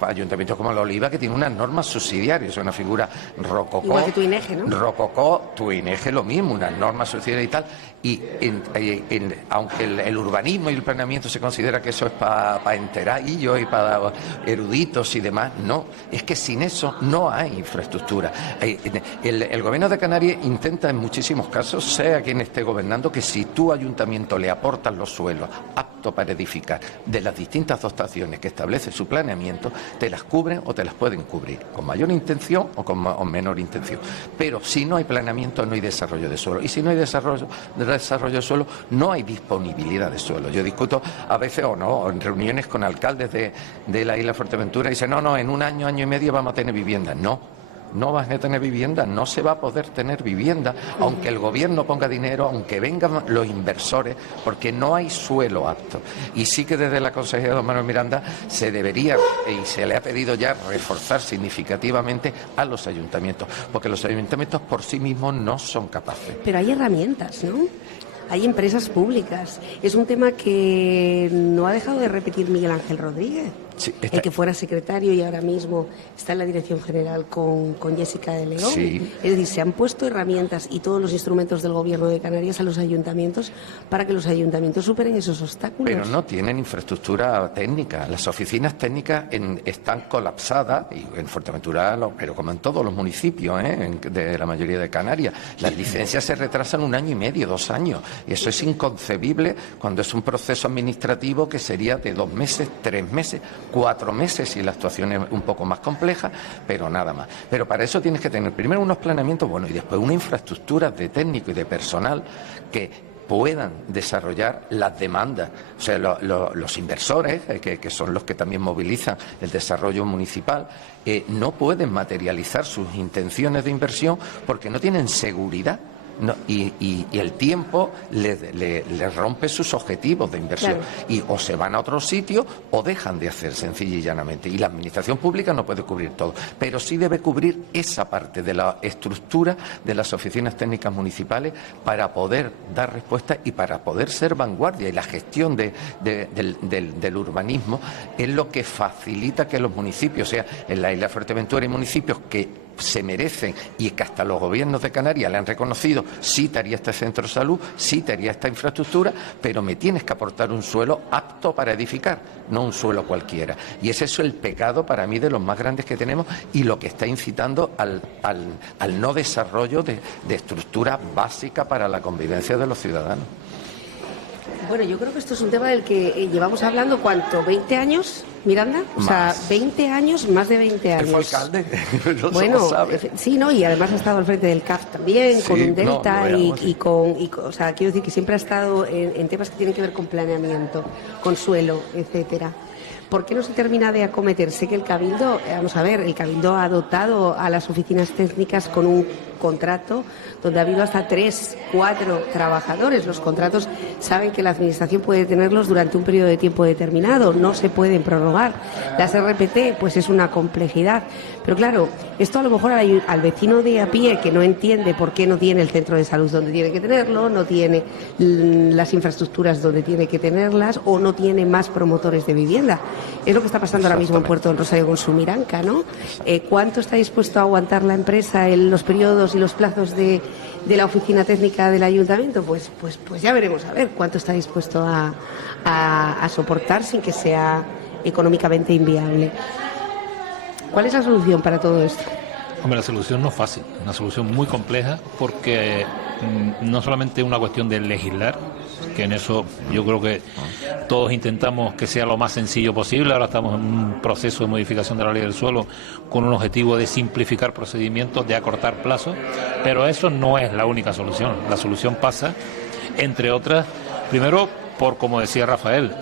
ayuntamientos como La Oliva, que tienen unas normas subsidiarias, una figura rococó. Igual que Tuineje, ¿no? Rococó, Tuineje lo mismo, unas normas subsidiarias y tal, y aunque el urbanismo y el planeamiento se considera que eso es para enteradillos y para eruditos y demás, no, es que sin eso no hay infraestructura. El gobierno de Canarias intenta en muchísimos casos, sea quien esté gobernando, que si tu ayuntamiento le aportas los suelos aptos para edificar de las distintas dotaciones que establece su planeamiento, te las cubren o te las pueden cubrir, con mayor intención o con menor intención. Pero si no hay planeamiento, no hay desarrollo de suelo, y si no hay desarrollo de suelo, no hay disponibilidad de suelo. Yo discuto a veces en reuniones con alcaldes de la isla de Fuerteventura y dicen, no, en un año y medio vamos a tener vivienda. No vas a tener vivienda, no se va a poder tener vivienda, aunque el gobierno ponga dinero, aunque vengan los inversores, porque no hay suelo apto. Y sí que desde la consejera don Manuel Miranda se debería, y se le ha pedido ya, reforzar significativamente a los ayuntamientos, porque los ayuntamientos por sí mismos no son capaces. Pero hay herramientas, ¿no? Hay empresas públicas. Es un tema que no ha dejado de repetir Miguel Ángel Rodríguez. Sí, el que fuera secretario y ahora mismo está en la dirección general con Jessica de León. Sí. Es decir, se han puesto herramientas y todos los instrumentos del Gobierno de Canarias a los ayuntamientos para que los ayuntamientos superen esos obstáculos. Pero no tienen infraestructura técnica. Las oficinas técnicas están colapsadas, y en Fuerteventura, pero como en todos los municipios de la mayoría de Canarias. Las licencias se retrasan 1 año y medio, 2 años. Y eso es inconcebible cuando es un proceso administrativo que sería de 2 meses, 3 meses, 4 meses si la actuación es un poco más compleja, pero nada más. Pero para eso tienes que tener primero unos planeamientos buenos y después una infraestructura de técnico y de personal que puedan desarrollar las demandas. O sea, los inversores, que son los que también movilizan el desarrollo municipal, no pueden materializar sus intenciones de inversión porque no tienen seguridad. No, y el tiempo le rompe sus objetivos de inversión. Claro. Y o se van a otro sitio o dejan de hacer, sencilla y llanamente. Y la administración pública no puede cubrir todo, pero sí debe cubrir esa parte de la estructura de las oficinas técnicas municipales para poder dar respuesta y para poder ser vanguardia. Y la gestión del urbanismo es lo que facilita que los municipios, o sea, en la isla de Fuerteventura hay municipios que se merecen y que hasta los gobiernos de Canarias le han reconocido: sí te haría este centro de salud, sí te haría esta infraestructura, pero me tienes que aportar un suelo apto para edificar, no un suelo cualquiera. Y ese es el pecado para mí de los más grandes que tenemos y lo que está incitando al no desarrollo de estructura básica para la convivencia de los ciudadanos. Bueno, yo creo que esto es un tema del que llevamos hablando, ¿cuánto? ¿20 años, Miranda? O sea, 20 años, más de 20 años. Fue alcalde, no bueno, se sabe. Sí, ¿no? Y además ha estado al frente del CAF también, sí, con un Delta, o sea, quiero decir que siempre ha estado en temas que tienen que ver con planeamiento, con suelo, etcétera. ¿Por qué no se termina de acometer? Sé que el Cabildo, vamos a ver, el Cabildo ha dotado a las oficinas técnicas con un contrato donde ha habido hasta 3, 4 trabajadores. Los contratos saben que la Administración puede tenerlos durante un periodo de tiempo determinado, no se pueden prorrogar. Las RPT, pues es una complejidad. Pero claro, esto a lo mejor al vecino de a pie que no entiende por qué no tiene el centro de salud donde tiene que tenerlo, no tiene las infraestructuras donde tiene que tenerlas o no tiene más promotores de vivienda. Es lo que está pasando ahora mismo en Puerto del Rosario con Sumiranca, ¿no? ¿Cuánto está dispuesto a aguantar la empresa en los periodos y los plazos de la oficina técnica del ayuntamiento? Pues ya veremos a ver cuánto está dispuesto a soportar sin que sea económicamente inviable. ¿Cuál es la solución para todo esto? Hombre, la solución no es fácil, una solución muy compleja porque no solamente es una cuestión de legislar, que en eso yo creo que todos intentamos que sea lo más sencillo posible. Ahora estamos en un proceso de modificación de la ley del suelo con un objetivo de simplificar procedimientos, de acortar plazos, pero eso no es la única solución. La solución pasa, entre otras, primero por, como decía Rafael,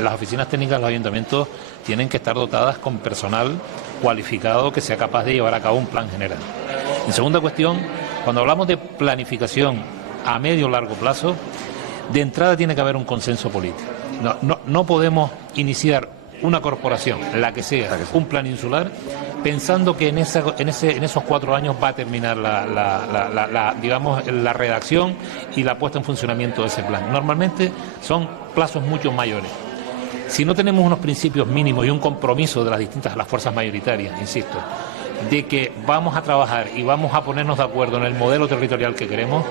las oficinas técnicas de los ayuntamientos tienen que estar dotadas con personal cualificado que sea capaz de llevar a cabo un plan general. En segunda cuestión, cuando hablamos de planificación a medio o largo plazo, de entrada tiene que haber un consenso político. No podemos iniciar una corporación, la que sea, un plan insular, pensando que en esos 4 años va a terminar la redacción y la puesta en funcionamiento de ese plan. Normalmente son plazos mucho mayores. Si no tenemos unos principios mínimos y un compromiso de las fuerzas mayoritarias, insisto, de que vamos a trabajar y vamos a ponernos de acuerdo en el modelo territorial que queremos,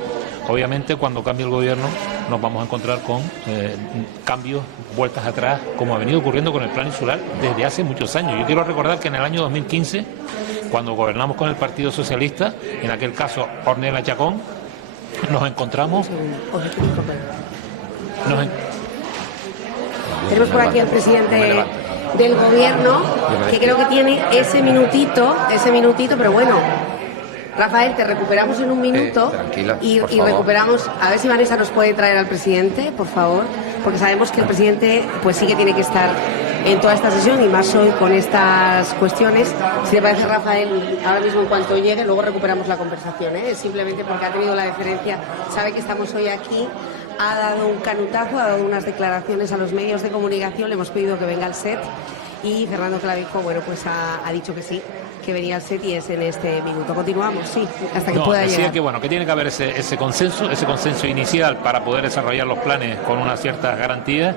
obviamente cuando cambie el gobierno nos vamos a encontrar con cambios, vueltas atrás, como ha venido ocurriendo con el plan insular desde hace muchos años. Yo quiero recordar que en el año 2015, cuando gobernamos con el Partido Socialista, en aquel caso Ornella Chacón, nos encontramos... Tenemos por aquí al presidente del gobierno, que creo que tiene ese minutito, pero bueno, Rafael, te recuperamos en un minuto y recuperamos, a ver si Vanessa nos puede traer al presidente, por favor, porque sabemos que el presidente pues sí que tiene que estar en toda esta sesión y más hoy con estas cuestiones. Si te parece, Rafael, ahora mismo en cuanto llegue, luego recuperamos la conversación, simplemente porque ha tenido la deferencia, sabe que estamos hoy aquí, ha dado un canutazo, ha dado unas declaraciones a los medios de comunicación, le hemos pedido que venga al set y Fernando Clavijo, bueno, pues ha dicho que sí, que venía al set y es en este minuto. Continuamos, sí, hasta que pueda decía llegar. Que bueno, que tiene que haber ese consenso inicial para poder desarrollar los planes con unas ciertas garantías,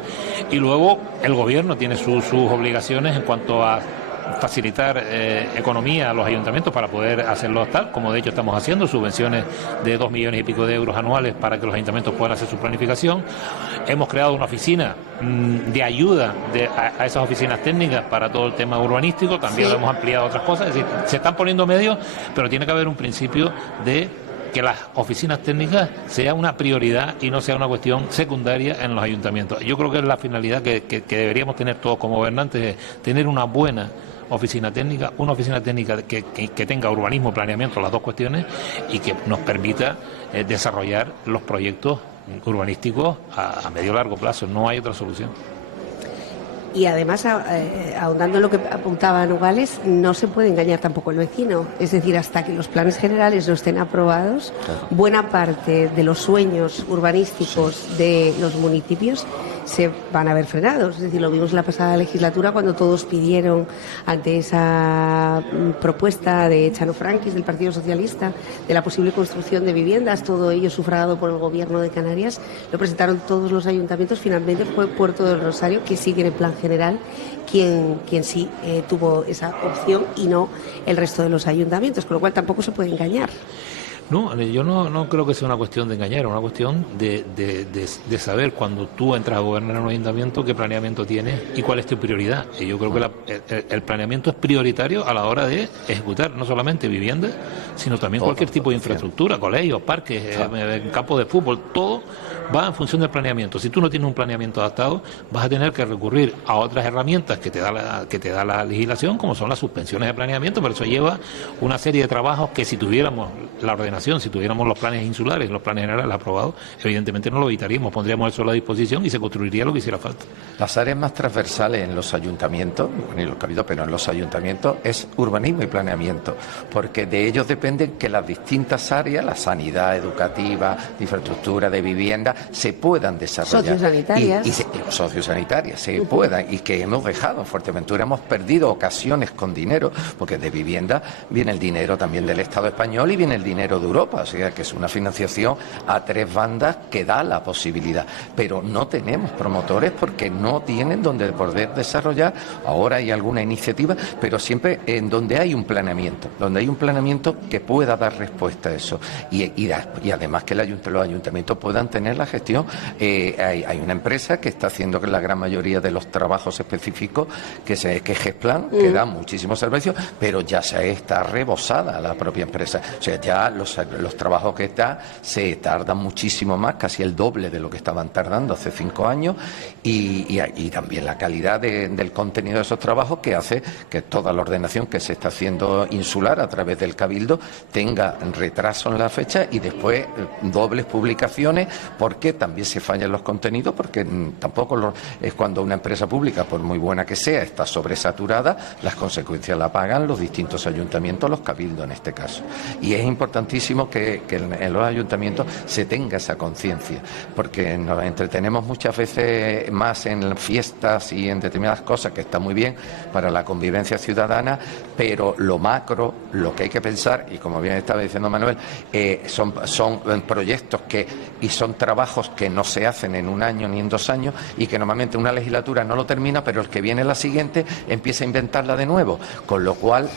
y luego el gobierno tiene sus obligaciones en cuanto a facilitar economía a los ayuntamientos para poder hacerlo tal, como de hecho estamos haciendo, subvenciones de 2 millones y pico de euros anuales para que los ayuntamientos puedan hacer su planificación. Hemos creado una oficina de ayuda a esas oficinas técnicas para todo el tema urbanístico, también lo hemos ampliado a otras cosas, es decir, se están poniendo medios, pero tiene que haber un principio de que las oficinas técnicas sea una prioridad y no sea una cuestión secundaria en los ayuntamientos. Yo creo que es la finalidad que deberíamos tener todos como gobernantes, tener una buena oficina técnica que tenga urbanismo, planeamiento, las dos cuestiones, y que nos permita desarrollar los proyectos urbanísticos a medio y largo plazo. No hay otra solución. Y además, ahondando en lo que apuntaba Nogales, no se puede engañar tampoco el vecino. Es decir, hasta que los planes generales no estén aprobados, buena parte de los sueños urbanísticos de los municipios se van a ver frenados. Es decir, lo vimos en la pasada legislatura cuando todos pidieron, ante esa propuesta de Chano Franquis del Partido Socialista, de la posible construcción de viviendas, todo ello sufragado por el Gobierno de Canarias, lo presentaron todos los ayuntamientos. Finalmente fue Puerto del Rosario, que sí tiene plan general, quien sí tuvo esa opción, y no el resto de los ayuntamientos, con lo cual tampoco se puede engañar. No, yo no creo que sea una cuestión de engañar, es una cuestión de saber cuando tú entras a gobernar en un ayuntamiento qué planeamiento tienes y cuál es tu prioridad. Y yo creo que el planeamiento es prioritario a la hora de ejecutar no solamente viviendas, sino también cualquier tipo de infraestructura, colegios, parques, campos de fútbol, todo va en función del planeamiento. Si tú no tienes un planeamiento adaptado, vas a tener que recurrir a otras herramientas que te da la legislación, como son las suspensiones de planeamiento, pero eso lleva una serie de trabajos que si tuviéramos la ordenación, si tuviéramos los planes insulares, los planes generales aprobados, evidentemente no lo evitaríamos, pondríamos eso a la disposición y se construiría lo que hiciera falta. Las áreas más transversales en los ayuntamientos, ni los cabildos, pero en los ayuntamientos, es urbanismo y planeamiento, porque de ellos dependen que las distintas áreas, la sanidad educativa, de infraestructura, de vivienda, se puedan desarrollar. Sociosanitarias. Y sociosanitarias se puedan, y que hemos dejado en Fuerteventura, hemos perdido ocasiones con dinero, porque de vivienda viene el dinero también del Estado español y viene el dinero de Europa, o sea que es una financiación a tres bandas que da la posibilidad, pero no tenemos promotores porque no tienen donde poder desarrollar. Ahora hay alguna iniciativa, pero siempre en donde hay un planeamiento, que pueda dar respuesta a eso, y además que los ayuntamientos puedan tener la gestión. Hay una empresa que está haciendo la gran mayoría de los trabajos específicos, que es Gesplan, que da muchísimos servicios, pero ya está rebosada la propia empresa. O sea, ya los trabajos que se tardan muchísimo más, casi el doble de lo que estaban tardando hace 5 años, y también la calidad del contenido de esos trabajos, que hace que toda la ordenación que se está haciendo insular a través del Cabildo tenga retraso en la fecha y después dobles publicaciones, porque también se fallan los contenidos, porque tampoco es cuando una empresa pública, por muy buena que sea, está sobresaturada, las consecuencias la pagan los distintos ayuntamientos, los cabildos en este caso. Y es importantísimo que en los ayuntamientos se tenga esa conciencia, porque nos entretenemos muchas veces más en fiestas y en determinadas cosas, que está muy bien para la convivencia ciudadana, pero lo macro, lo que hay que pensar, y como bien estaba diciendo Manuel, son proyectos y son trabajos que no se hacen en un año ni en 2 años, y que normalmente una legislatura no lo termina, pero el que viene la siguiente empieza a inventarla de nuevo, con lo cual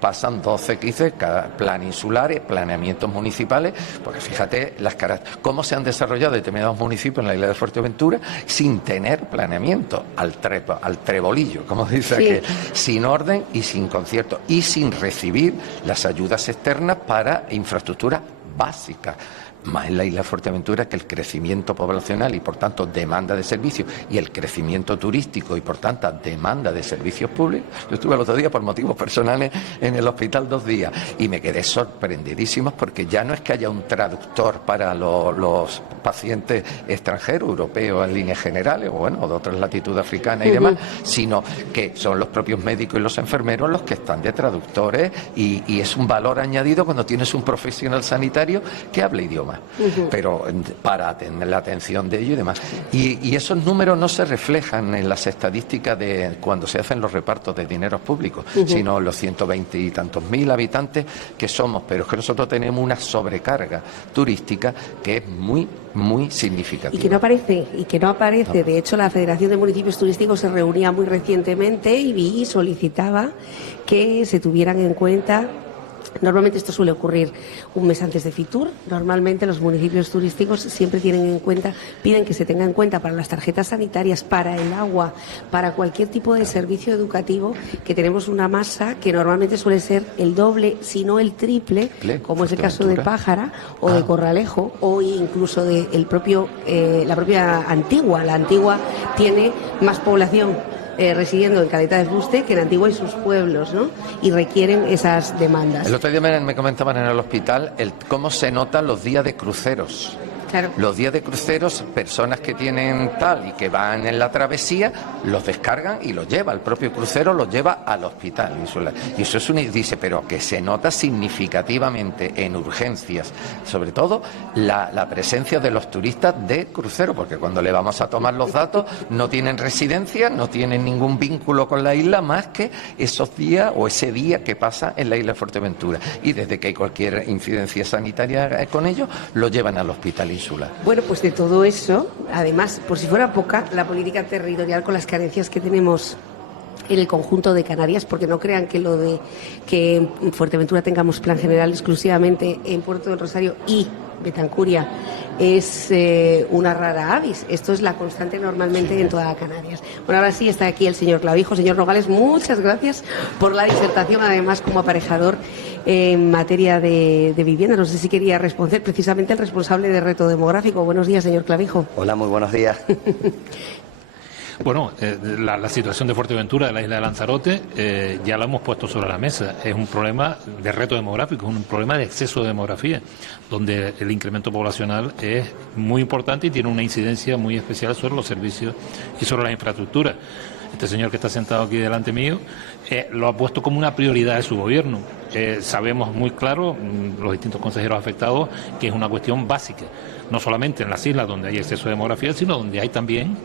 pasan 12, 15 plan insulares, planeamientos municipales, porque fíjate cómo se han desarrollado determinados municipios en la isla de Fuerteventura sin tener planeamiento, al trebolillo, como dice aquel, sin orden y sin concierto, y sin recibir las ayudas externas para infraestructuras básicas. Más en la isla de Fuerteventura, que el crecimiento poblacional y por tanto demanda de servicios, y el crecimiento turístico y por tanto demanda de servicios públicos. Yo estuve el otro día por motivos personales en el hospital 2 días y me quedé sorprendidísimo, porque ya no es que haya un traductor para los pacientes extranjeros, europeos en líneas generales, o bueno, de otras latitudes africanas y demás, sino que son los propios médicos y los enfermeros los que están de traductores, y es un valor añadido cuando tienes un profesional sanitario que habla idiomas. más, pero para atender la atención de ellos y demás. Y esos números no se reflejan en las estadísticas de cuando se hacen los repartos de dineros públicos, sino los 120 y tantos mil habitantes que somos, pero es que nosotros tenemos una sobrecarga turística que es muy significativa. Y que no aparece. De hecho, la Federación de Municipios Turísticos se reunía muy recientemente y solicitaba que se tuvieran en cuenta. Normalmente esto suele ocurrir un mes antes de Fitur. Normalmente los municipios turísticos siempre piden que se tenga en cuenta para las tarjetas sanitarias, para el agua, para cualquier tipo de servicio educativo, que tenemos una masa que normalmente suele ser el doble, si no el triple, como es el caso de Pájara o de Corralejo, o incluso de la propia Antigua. La Antigua tiene más población residiendo en Caleta de Fuste que en Antigua y sus pueblos, ¿no? Y requieren esas demandas. El otro día me comentaban en el hospital cómo se notan los días de cruceros. Claro. Los días de cruceros, personas que tienen tal y que van en la travesía, los descargan y los lleva, el propio crucero los lleva al hospital insular. Y eso dice, pero que se nota significativamente en urgencias, sobre todo la presencia de los turistas de crucero, porque cuando le vamos a tomar los datos no tienen residencia, no tienen ningún vínculo con la isla más que esos días o ese día que pasa en la isla de Fuerteventura. Y desde que hay cualquier incidencia sanitaria con ellos, lo llevan al hospital insular. Bueno, pues de todo eso, además, por si fuera poca, la política territorial con las carencias que tenemos en el conjunto de Canarias, porque no crean que lo de que en Fuerteventura tengamos plan general exclusivamente en Puerto del Rosario y Betancuria es una rara avis. Esto es la constante normalmente en toda Canarias. Bueno, ahora sí está aquí el señor Clavijo. Señor Nogales, muchas gracias por la disertación, además como aparejador en materia de vivienda. No sé si quería responder precisamente el responsable de reto demográfico. Buenos días, señor Clavijo. Hola, muy buenos días. Bueno, la situación de Fuerteventura, de la isla de Lanzarote, ya la hemos puesto sobre la mesa. Es un problema de reto demográfico, es un problema de exceso de demografía, donde el incremento poblacional es muy importante y tiene una incidencia muy especial sobre los servicios y sobre las infraestructuras. Este señor que está sentado aquí delante mío lo ha puesto como una prioridad de su gobierno. Sabemos muy claro, los distintos consejeros afectados, que es una cuestión básica, no solamente en las islas donde hay exceso de demografía, sino donde hay también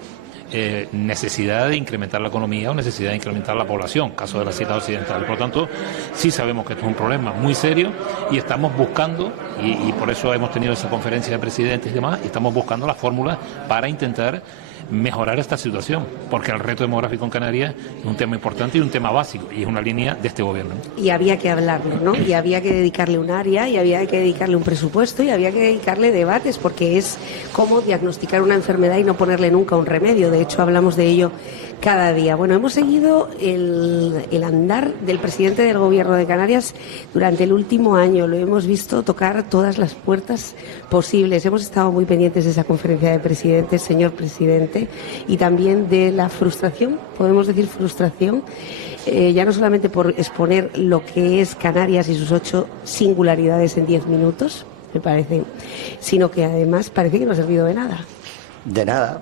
necesidad de incrementar la economía o necesidad de incrementar la población, caso de las islas occidentales. Por lo tanto, sí sabemos que esto es un problema muy serio y estamos buscando, y por eso hemos tenido esa conferencia de presidentes y demás, y estamos buscando las fórmulas para intentar mejorar esta situación, porque el reto demográfico en Canarias es un tema importante y un tema básico, y es una línea de este gobierno. Y había que hablarlo, ¿no? Y había que dedicarle un área, y había que dedicarle un presupuesto, y había que dedicarle debates, porque es como diagnosticar una enfermedad y no ponerle nunca un remedio. De hecho, hablamos de ello cada día. Bueno, hemos seguido el andar del presidente del Gobierno de Canarias durante el último año. Lo hemos visto tocar todas las puertas posibles. Hemos estado muy pendientes de esa conferencia de presidentes, señor presidente, y también de la frustración, podemos decir frustración, ya no solamente por exponer lo que es Canarias y sus 8 singularidades en 10 minutos, me parece, sino que además parece que no ha servido de nada. De nada.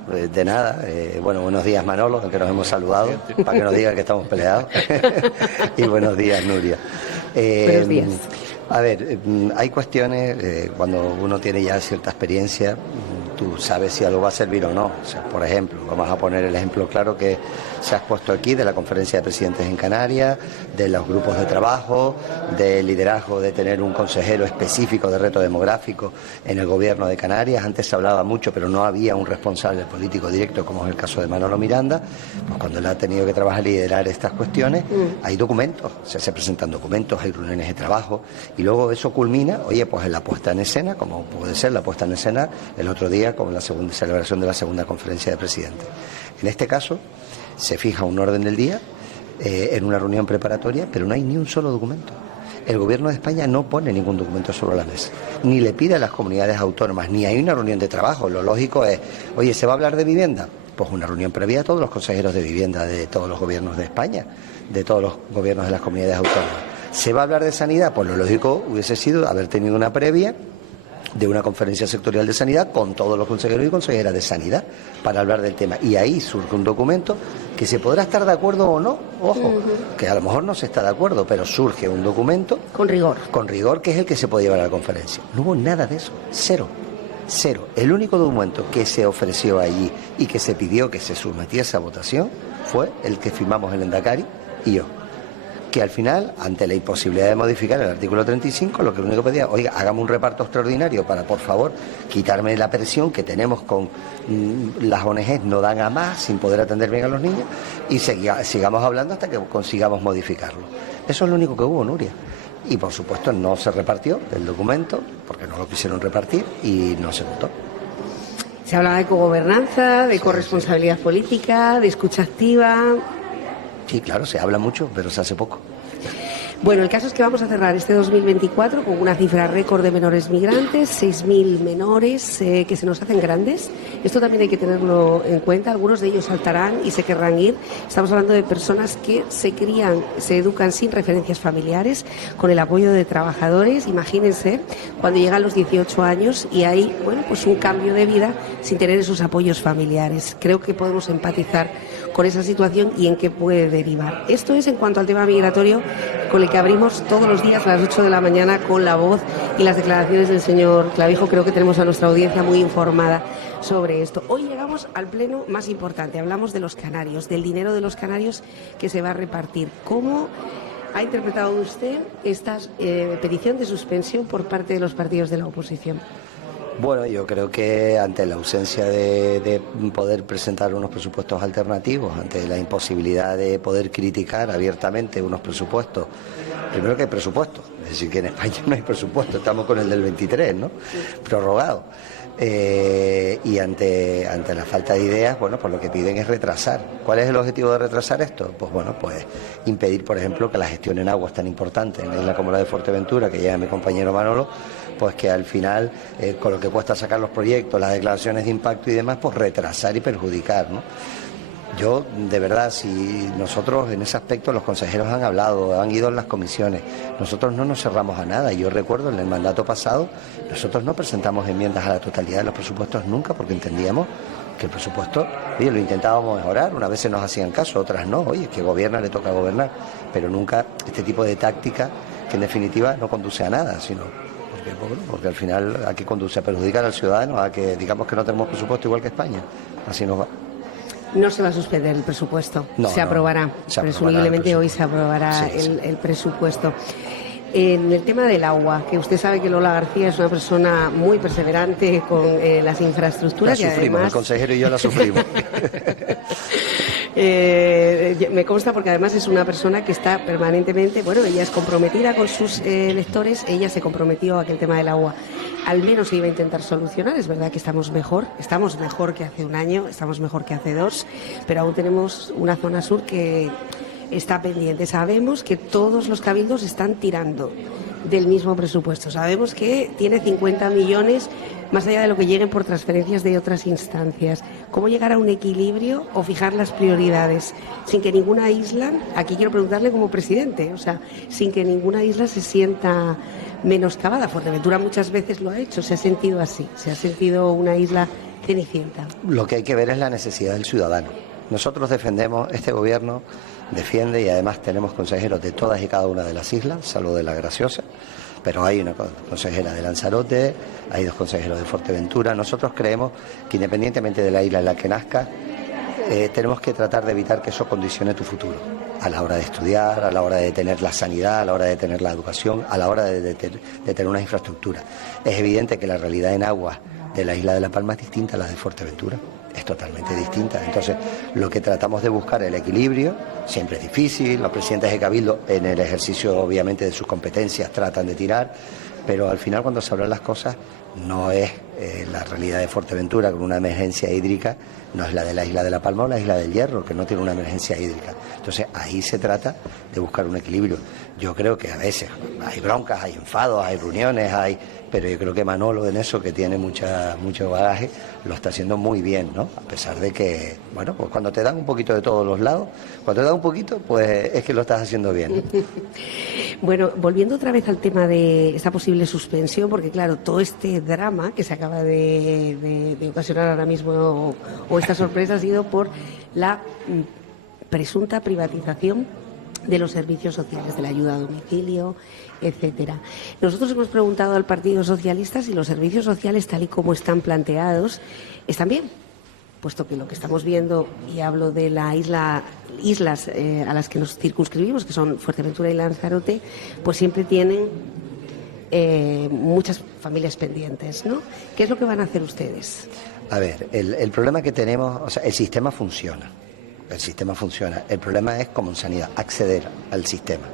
Bueno, buenos días, Manolo, que nos hemos saludado, para que nos diga que estamos peleados. Y buenos días, Nuria. Buenos días. A ver, hay cuestiones, cuando uno tiene ya cierta experiencia, tú sabes si algo va a servir o no. O sea, por ejemplo, vamos a poner el ejemplo claro que se ha expuesto aquí de la conferencia de presidentes en Canarias, de los grupos de trabajo, del liderazgo de tener un consejero específico de reto demográfico en el gobierno de Canarias. Antes se hablaba mucho, pero no había un responsable político directo, como es el caso de Manolo Miranda. Pues cuando él ha tenido que trabajar y liderar estas cuestiones, hay documentos, se presentan documentos, hay reuniones de trabajo, y luego eso culmina, pues en la puesta en escena, como puede ser la puesta en escena el otro día con la segunda celebración de la segunda conferencia de presidentes. En este caso, se fija un orden del día en una reunión preparatoria, pero no hay ni un solo documento. El Gobierno de España no pone ningún documento sobre la mesa, ni le pide a las comunidades autónomas, ni hay una reunión de trabajo. Lo lógico es, oye, ¿se va a hablar de vivienda? Pues una reunión previa a todos los consejeros de vivienda de todos los gobiernos de España, de todos los gobiernos de las comunidades autónomas. ¿Se va a hablar de sanidad? Pues lo lógico hubiese sido haber tenido una previa de una conferencia sectorial de sanidad con todos los consejeros y consejeras de sanidad para hablar del tema. Y ahí surge un documento que se podrá estar de acuerdo o no, ojo, que a lo mejor no se está de acuerdo, pero surge un documento con rigor, que es el que se puede llevar a la conferencia. No hubo nada de eso, cero. El único documento que se ofreció allí y que se pidió que se sometiese a votación fue el que firmamos el Endacari y yo. Que al final, ante la imposibilidad de modificar el artículo 35, lo único que pedía, oiga, hágame un reparto extraordinario para, por favor, quitarme la presión que tenemos con las ONGs, no dan a más, sin poder atender bien a los niños, y sigamos hablando hasta que consigamos modificarlo. Eso es lo único que hubo, Nuria. Y, por supuesto, no se repartió el documento, porque no lo quisieron repartir, y no se votó. Se hablaba de cogobernanza, de corresponsabilidad política, de escucha activa. Sí, claro, se habla mucho, pero se hace poco. Bueno, el caso es que vamos a cerrar este 2024 con una cifra récord de menores migrantes, 6.000 menores que se nos hacen grandes. Esto también hay que tenerlo en cuenta. Algunos de ellos saltarán y se querrán ir. Estamos hablando de personas que se crían, se educan sin referencias familiares, con el apoyo de trabajadores. Imagínense cuando llegan los 18 años y hay, bueno, pues un cambio de vida sin tener esos apoyos familiares. Creo que podemos empatizar con esa situación y en qué puede derivar. Esto es en cuanto al tema migratorio, con el que abrimos todos los días a las 8 de la mañana con la voz y las declaraciones del señor Clavijo. Creo que tenemos a nuestra audiencia muy informada sobre esto. Hoy llegamos al pleno más importante. Hablamos de los canarios, del dinero de los canarios que se va a repartir. ¿Cómo ha interpretado usted esta petición de suspensión por parte de los partidos de la oposición? Bueno, yo creo que ante la ausencia de poder presentar unos presupuestos alternativos, ante la imposibilidad de poder criticar abiertamente unos presupuestos, primero que hay presupuestos, es decir, que en España no hay presupuesto, estamos con el del 23, ¿no? Prorrogado. Y ante la falta de ideas, bueno, pues lo que piden es retrasar. ¿Cuál es el objetivo de retrasar esto? Pues bueno, pues impedir, por ejemplo, que la gestión en aguas tan importante en la isla como la de Fuerteventura, que lleva mi compañero Manolo, pues que al final, con lo que cuesta sacar los proyectos, las declaraciones de impacto y demás, pues retrasar y perjudicar, ¿no? Yo, de verdad, si nosotros en ese aspecto los consejeros han hablado, han ido en las comisiones, nosotros no nos cerramos a nada. Yo recuerdo en el mandato pasado, nosotros no presentamos enmiendas a la totalidad de los presupuestos nunca, porque entendíamos que el presupuesto, oye, lo intentábamos mejorar, unas veces nos hacían caso, otras no, oye, que gobierna, le toca gobernar, pero nunca este tipo de táctica que en definitiva no conduce a nada, sino porque al final a qué conduce, a perjudicar al ciudadano, a que digamos que no tenemos presupuesto igual que España, así nos va. No se va a suspender el presupuesto, se aprobará, presumiblemente hoy se aprobará el presupuesto. En el tema del agua, que usted sabe que Lola García es una persona muy perseverante con las infraestructuras. La sufrimos, el consejero y yo la sufrimos. Me consta porque además es una persona que está permanentemente, bueno, ella es comprometida con sus electores, ella se comprometió a que el tema del agua al menos se iba a intentar solucionar. Es verdad que estamos mejor que hace un año, estamos mejor que hace 2, pero aún tenemos una zona sur que está pendiente. Sabemos que todos los cabildos están tirando del mismo presupuesto. Sabemos que tiene 50 millones más allá de lo que lleguen por transferencias de otras instancias. ¿Cómo llegar a un equilibrio o fijar las prioridades sin que ninguna isla, aquí quiero preguntarle como presidente, o sea, sin que ninguna isla se sienta menoscabada? Fuerteventura muchas veces lo ha hecho, se ha sentido así, se ha sentido una isla cenicienta. Lo que hay que ver es la necesidad del ciudadano. Nosotros defendemos, este gobierno defiende, y además tenemos consejeros de todas y cada una de las islas, salvo de La Graciosa, pero hay una consejera de Lanzarote, hay 2 consejeros de Fuerteventura. Nosotros creemos que independientemente de la isla en la que nazca, tenemos que tratar de evitar que eso condicione tu futuro, a la hora de estudiar, a la hora de tener la sanidad, a la hora de tener la educación, a la hora de tener una infraestructura. Es evidente que la realidad en agua de la isla de La Palma es distinta a la de Fuerteventura, es totalmente distinta. Entonces, lo que tratamos de buscar es el equilibrio, siempre es difícil, los presidentes de Cabildo en el ejercicio obviamente de sus competencias tratan de tirar, pero al final cuando se hablan las cosas no es la realidad de Fuerteventura con una emergencia hídrica, no es la de la isla de La Palma o la isla del Hierro, que no tiene una emergencia hídrica. Entonces ahí se trata de buscar un equilibrio. Yo creo que a veces hay broncas, hay enfados, hay reuniones, pero yo creo que Manolo en eso, que tiene mucho bagaje, lo está haciendo muy bien, ¿no? A pesar de que, bueno, pues cuando te dan un poquito de todos los lados, cuando te dan un poquito, pues es que lo estás haciendo bien. Bueno, volviendo otra vez al tema de esta posible suspensión, porque claro, todo este drama que se acaba de ocasionar ahora mismo, o esta sorpresa, ha sido por la presunta privatización de los servicios sociales, de la ayuda a domicilio, etcétera. Nosotros hemos preguntado al Partido Socialista si los servicios sociales, tal y como están planteados, están bien, puesto que lo que estamos viendo, y hablo de las islas a las que nos circunscribimos, que son Fuerteventura y Lanzarote, pues siempre tienen muchas familias pendientes, ¿no? ¿Qué es lo que van a hacer ustedes? A ver, el problema que tenemos, o sea, el sistema funciona. El sistema funciona. El problema es, como en sanidad, acceder al sistema.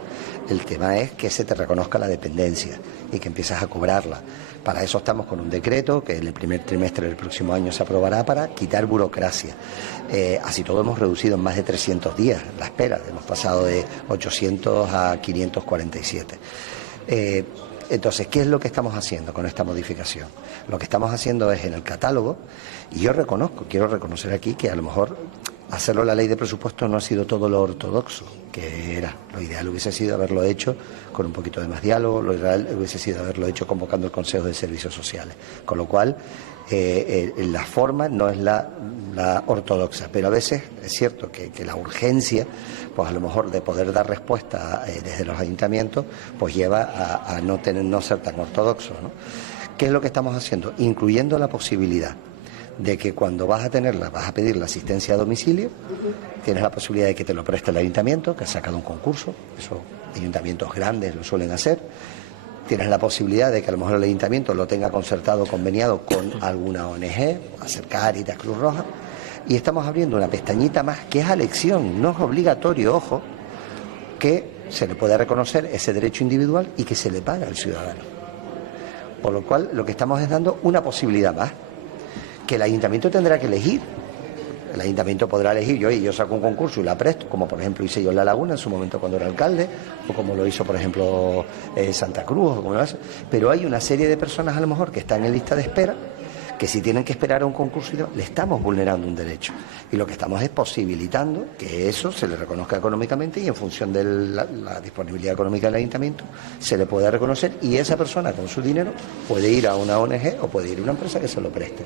El tema es que se te reconozca la dependencia y que empiezas a cobrarla. Para eso estamos con un decreto que en el primer trimestre del próximo año se aprobará para quitar burocracia. Así todo hemos reducido en más de 300 días la espera. Hemos pasado de 800 a 547. Entonces, ¿qué es lo que estamos haciendo con esta modificación? Lo que estamos haciendo es en el catálogo, y yo quiero reconocer aquí que a lo mejor hacerlo la ley de presupuestos no ha sido todo lo ortodoxo que era. Lo ideal hubiese sido haberlo hecho con un poquito de más diálogo, lo ideal hubiese sido haberlo hecho convocando el Consejo de Servicios Sociales. Con lo cual, la forma no es la ortodoxa, pero a veces es cierto que la urgencia, pues a lo mejor de poder dar respuesta desde los ayuntamientos, pues lleva a no ser tan ortodoxo, ¿no? ¿Qué es lo que estamos haciendo? Incluyendo la posibilidad de que cuando vas a pedir la asistencia a domicilio, tienes la posibilidad de que te lo preste el ayuntamiento, que ha sacado un concurso, eso ayuntamientos grandes lo suelen hacer. Tienes la posibilidad de que a lo mejor el ayuntamiento lo tenga concertado, conveniado con alguna ONG, Caritas, Cruz Roja, y estamos abriendo una pestañita más que es a elección, no es obligatorio, ojo, que se le pueda reconocer ese derecho individual y que se le pague al ciudadano. Por lo cual, lo que estamos es dando una posibilidad más, que el ayuntamiento tendrá que elegir. El ayuntamiento podrá elegir, yo saco un concurso y la presto, como por ejemplo hice yo en La Laguna en su momento cuando era alcalde, o como lo hizo por ejemplo Santa Cruz, o como lo hace. Pero hay una serie de personas a lo mejor que están en lista de espera, que si tienen que esperar a un concurso, le estamos vulnerando un derecho. Y lo que estamos es posibilitando que eso se le reconozca económicamente y en función de la disponibilidad económica del ayuntamiento se le pueda reconocer, y esa persona con su dinero puede ir a una ONG o puede ir a una empresa que se lo preste.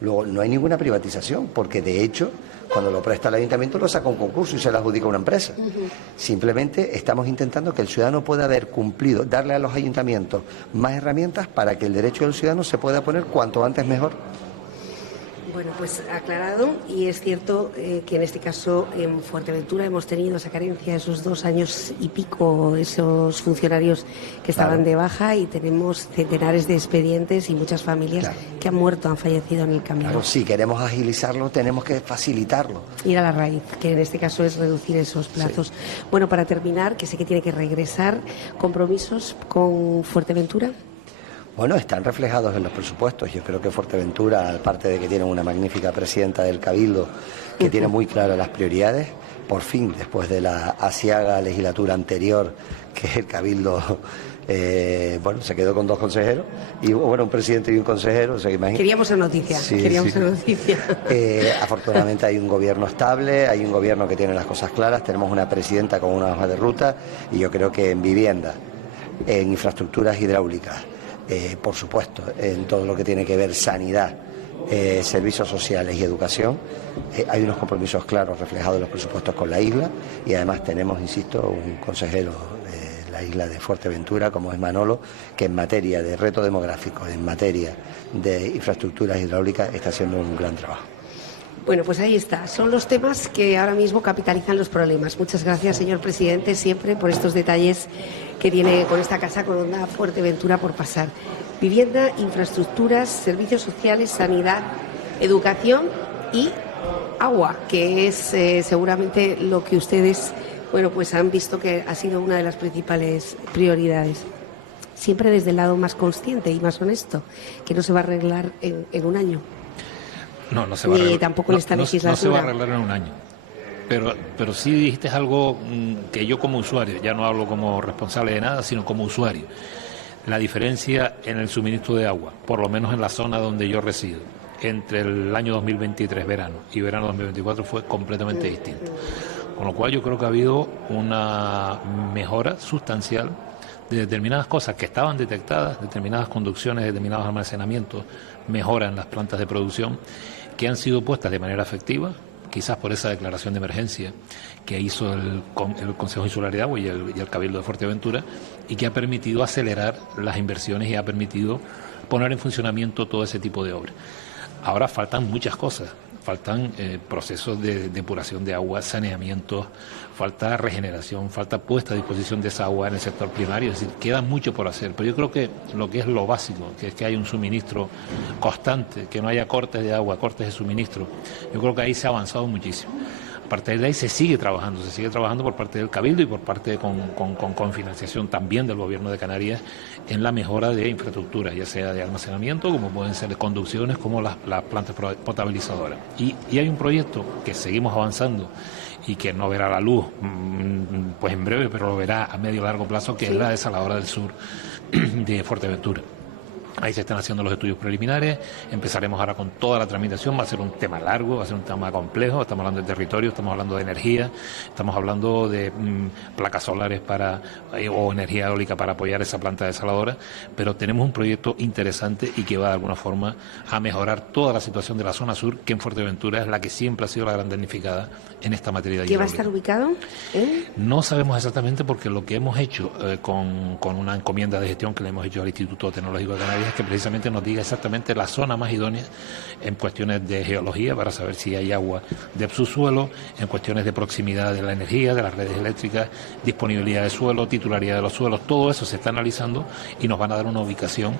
Luego, no hay ninguna privatización, porque de hecho, cuando lo presta el ayuntamiento lo saca un concurso y se lo adjudica a una empresa. Simplemente estamos intentando que el ciudadano pueda haber cumplido, darle a los ayuntamientos más herramientas para que el derecho del ciudadano se pueda poner cuanto antes mejor. Bueno, pues aclarado, y es cierto que en este caso en Fuerteventura hemos tenido esa carencia, esos 2 años y pico, esos funcionarios que estaban de baja, y tenemos centenares de expedientes y muchas familias que han muerto, han fallecido en el camino. Claro, si queremos agilizarlo, tenemos que facilitarlo. Ir a la raíz, que en este caso es reducir esos plazos. Sí. Bueno, para terminar, que sé que tiene que regresar, ¿compromisos con Fuerteventura? Bueno, están reflejados en los presupuestos. Yo creo que Fuerteventura, aparte de que tiene una magnífica presidenta del Cabildo que tiene muy claras las prioridades, por fin, después de la asiaga legislatura anterior, que el Cabildo se quedó con 2 consejeros, y un presidente y un consejero. O sea, queríamos esa noticia, afortunadamente hay un gobierno estable, hay un gobierno que tiene las cosas claras, tenemos una presidenta con una hoja de ruta, y yo creo que en vivienda, en infraestructuras hidráulicas, por supuesto, en todo lo que tiene que ver sanidad, servicios sociales y educación, hay unos compromisos claros reflejados en los presupuestos con la isla, y además tenemos, insisto, un consejero de la isla de Fuerteventura, como es Manolo, que en materia de reto demográfico, en materia de infraestructuras hidráulicas, está haciendo un gran trabajo. Bueno, pues ahí está. Son los temas que ahora mismo capitalizan los problemas. Muchas gracias, señor presidente, siempre por estos detalles que tiene con esta casa, con Onda Fuerteventura por pasar. Vivienda, infraestructuras, servicios sociales, sanidad, educación y agua, que es seguramente lo que ustedes, pues han visto que ha sido una de las principales prioridades. Siempre desde el lado más consciente y más honesto, que no se va a arreglar en un año. No se va a arreglar. Ni tampoco en esta legislatura. No se va a arreglar en un año. Pero sí dijiste algo que yo como usuario, ya no hablo como responsable de nada, sino como usuario. La diferencia en el suministro de agua, por lo menos en la zona donde yo resido, entre el año 2023, verano, y verano 2024 fue completamente distinta. Con lo cual yo creo que ha habido una mejora sustancial de determinadas cosas que estaban detectadas, determinadas conducciones, determinados almacenamientos, mejora en las plantas de producción, que han sido puestas de manera efectiva, quizás por esa declaración de emergencia que hizo el Consejo Insular de Agua y el Cabildo de Fuerteventura, y que ha permitido acelerar las inversiones y ha permitido poner en funcionamiento todo ese tipo de obras. Ahora faltan muchas cosas. Faltan procesos de depuración de agua, saneamiento, falta regeneración, falta puesta a disposición de esa agua en el sector primario. Es decir, queda mucho por hacer. Pero yo creo que lo que es lo básico, que es que hay un suministro constante, que no haya cortes de agua, cortes de suministro, yo creo que ahí se ha avanzado muchísimo. A partir de ahí se sigue trabajando por parte del Cabildo y por parte con financiación también del Gobierno de Canarias en la mejora de infraestructura, ya sea de almacenamiento, como pueden ser de conducciones, como las plantas potabilizadoras. Y hay un proyecto que seguimos avanzando y que no verá la luz pues en breve, pero lo verá a medio y largo plazo, que es la desaladora del sur de Fuerteventura. Ahí se están haciendo los estudios preliminares, empezaremos ahora con toda la tramitación, va a ser un tema largo, va a ser un tema complejo, estamos hablando de territorio, estamos hablando de energía, estamos hablando de placas solares o energía eólica para apoyar esa planta desaladora, pero tenemos un proyecto interesante y que va de alguna forma a mejorar toda la situación de la zona sur, que en Fuerteventura es la que siempre ha sido la gran damnificada en esta materia de hidráulica. ¿Qué va a estar ubicado? No sabemos exactamente, porque lo que hemos hecho con una encomienda de gestión que le hemos hecho al Instituto Tecnológico de Canarias es que precisamente nos diga exactamente la zona más idónea en cuestiones de geología, para saber si hay agua de subsuelo, en cuestiones de proximidad de la energía, de las redes eléctricas, disponibilidad de suelo, titularidad de los suelos. Todo eso se está analizando y nos van a dar una ubicación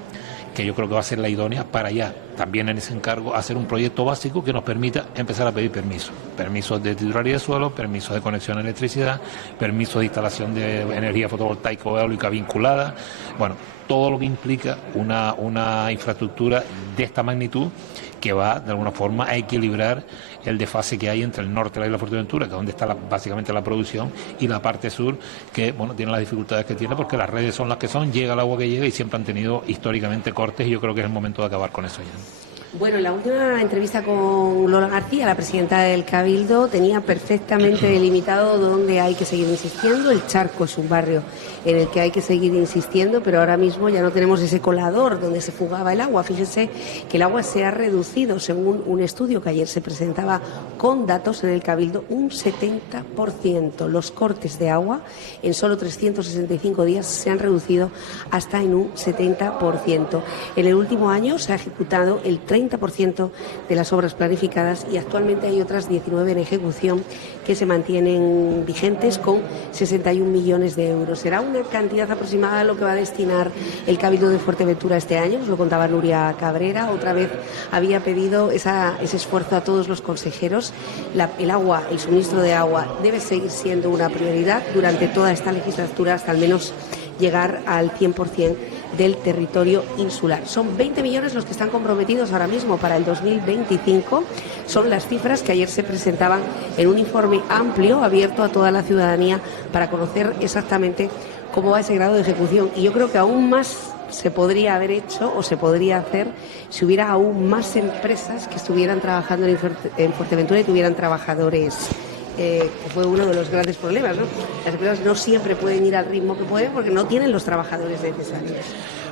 que yo creo que va a ser la idónea para ya, también en ese encargo, hacer un proyecto básico que nos permita empezar a pedir permisos de titularidad de suelo, permisos de conexión a electricidad, permisos de instalación de energía fotovoltaica o eólica vinculada, bueno, todo lo que implica una infraestructura de esta magnitud, que va de alguna forma a equilibrar el desfase que hay entre el norte de la isla Fuerteventura, que es donde está básicamente la producción, y la parte sur, que bueno, tiene las dificultades que tiene, porque las redes son las que son, llega el agua que llega y siempre han tenido históricamente cortes, y yo creo que es el momento de acabar con eso ya. Bueno, en la última entrevista con Lola García, la presidenta del Cabildo, tenía perfectamente delimitado dónde hay que seguir insistiendo. El Charco es un barrio en el que hay que seguir insistiendo, pero ahora mismo ya no tenemos ese colador donde se fugaba el agua. Fíjense que el agua se ha reducido, según un estudio que ayer se presentaba con datos en el Cabildo, un 70%. Los cortes de agua en solo 365 días se han reducido hasta en un 70%. En el último año se ha ejecutado el 30% de las obras planificadas, y actualmente hay otras 19 en ejecución que se mantienen vigentes con 61 millones de euros. Será una cantidad aproximada a lo que va a destinar el Cabildo de Fuerteventura este año, nos lo contaba Nuria Cabrera. Otra vez había pedido ese esfuerzo a todos los consejeros. El agua, el suministro de agua debe seguir siendo una prioridad durante toda esta legislatura, hasta al menos llegar al 100% del territorio insular. Son 20 millones los que están comprometidos ahora mismo para el 2025. Son las cifras que ayer se presentaban en un informe amplio, abierto a toda la ciudadanía, para conocer exactamente cómo va ese grado de ejecución. Y yo creo que aún más se podría haber hecho o se podría hacer si hubiera aún más empresas que estuvieran trabajando en Fuerteventura y tuvieran trabajadores, que fue uno de los grandes problemas, ¿no? Las empresas no siempre pueden ir al ritmo que pueden porque no tienen los trabajadores necesarios.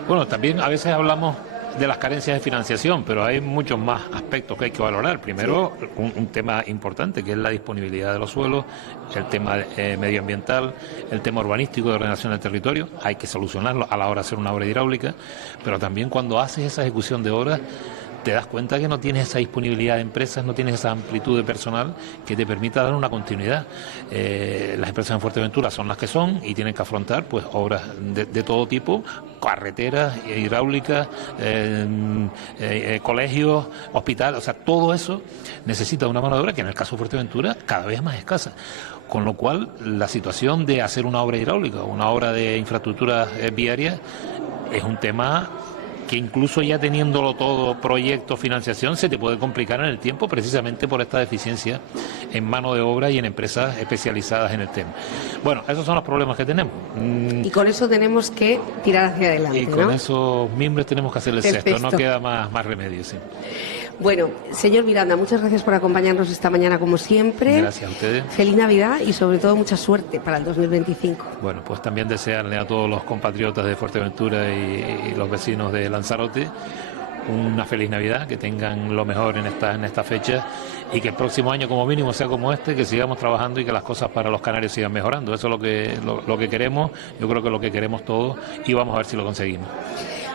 Bueno, también a veces hablamos de las carencias de financiación, pero hay muchos más aspectos que hay que valorar. Primero, un tema importante, que es la disponibilidad de los suelos, el tema medioambiental, el tema urbanístico de ordenación del territorio. Hay que solucionarlo a la hora de hacer una obra hidráulica, pero también cuando haces esa ejecución de obras, te das cuenta que no tienes esa disponibilidad de empresas, no tienes esa amplitud de personal que te permita dar una continuidad. Las empresas en Fuerteventura son las que son y tienen que afrontar pues obras de todo tipo, carreteras, hidráulicas, colegios, hospitales, o sea, todo eso necesita una mano de obra que en el caso de Fuerteventura cada vez es más escasa. Con lo cual, la situación de hacer una obra hidráulica, una obra de infraestructura viaria, es un tema que incluso ya teniéndolo todo, proyecto, financiación, se te puede complicar en el tiempo, precisamente por esta deficiencia en mano de obra y en empresas especializadas en el tema. Bueno, esos son los problemas que tenemos. Y con eso tenemos que tirar hacia adelante, y con esos mimbres tenemos que hacer el cesto, no queda más remedio, sí. Bueno, señor Miranda, muchas gracias por acompañarnos esta mañana como siempre. Gracias a ustedes. Feliz Navidad y sobre todo mucha suerte para el 2025. Bueno, pues también desearle a todos los compatriotas de Fuerteventura y los vecinos de Lanzarote una feliz Navidad, que tengan lo mejor en esta fecha y que el próximo año como mínimo sea como este, que sigamos trabajando y que las cosas para los canarios sigan mejorando. Eso es lo que queremos, yo creo que es lo que queremos todos y vamos a ver si lo conseguimos.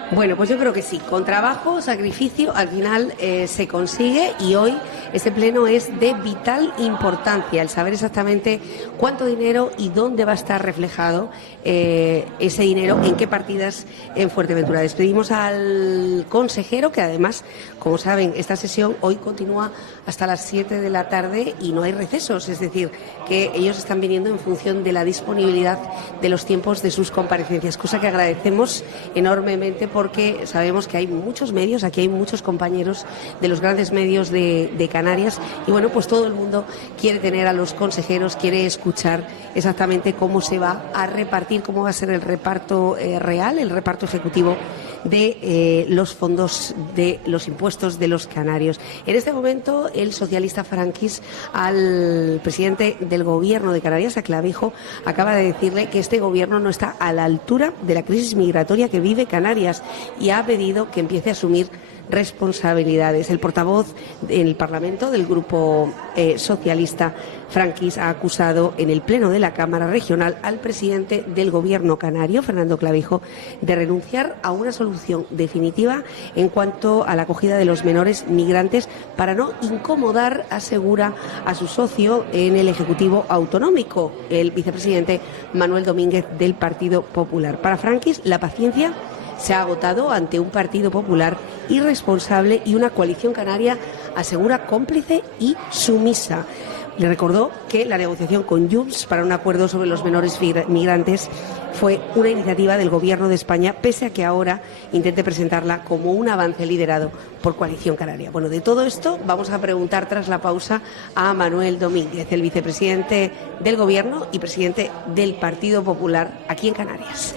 Bueno, pues yo creo que sí, con trabajo, sacrificio, al final se consigue y hoy este pleno es de vital importancia, el saber exactamente cuánto dinero y dónde va a estar reflejado ese dinero, en qué partidas en Fuerteventura. Despedimos al consejero, que además, como saben, esta sesión hoy continúa hasta las 7 de la tarde y no hay recesos, es decir, que ellos están viniendo en función de la disponibilidad de los tiempos de sus comparecencias, cosa que agradecemos enormemente porque sabemos que hay muchos medios, aquí hay muchos compañeros de los grandes medios de Canarias y bueno, pues todo el mundo quiere tener a los consejeros, quiere escuchar exactamente cómo se va a repartir, cómo va a ser el reparto real, el reparto ejecutivo de los fondos de los impuestos de los canarios. En este momento, el socialista Franquis al presidente del gobierno de Canarias, a Clavijo, acaba de decirle que este gobierno no está a la altura de la crisis migratoria que vive Canarias y ha pedido que empiece a asumir responsabilidades. El portavoz en el Parlamento del Grupo Socialista, Franquis, ha acusado en el Pleno de la Cámara Regional al presidente del Gobierno canario, Fernando Clavijo, de renunciar a una solución definitiva en cuanto a la acogida de los menores migrantes para no incomodar, asegura, a su socio en el Ejecutivo Autonómico, el vicepresidente Manuel Domínguez del Partido Popular. Para Franquis, la paciencia se ha agotado ante un Partido Popular irresponsable y una coalición canaria, asegura, cómplice y sumisa. Le recordó que la negociación con Junts para un acuerdo sobre los menores migrantes fue una iniciativa del Gobierno de España, pese a que ahora intente presentarla como un avance liderado por Coalición Canaria. Bueno, de todo esto vamos a preguntar tras la pausa a Manuel Domínguez, el vicepresidente del Gobierno y presidente del Partido Popular aquí en Canarias.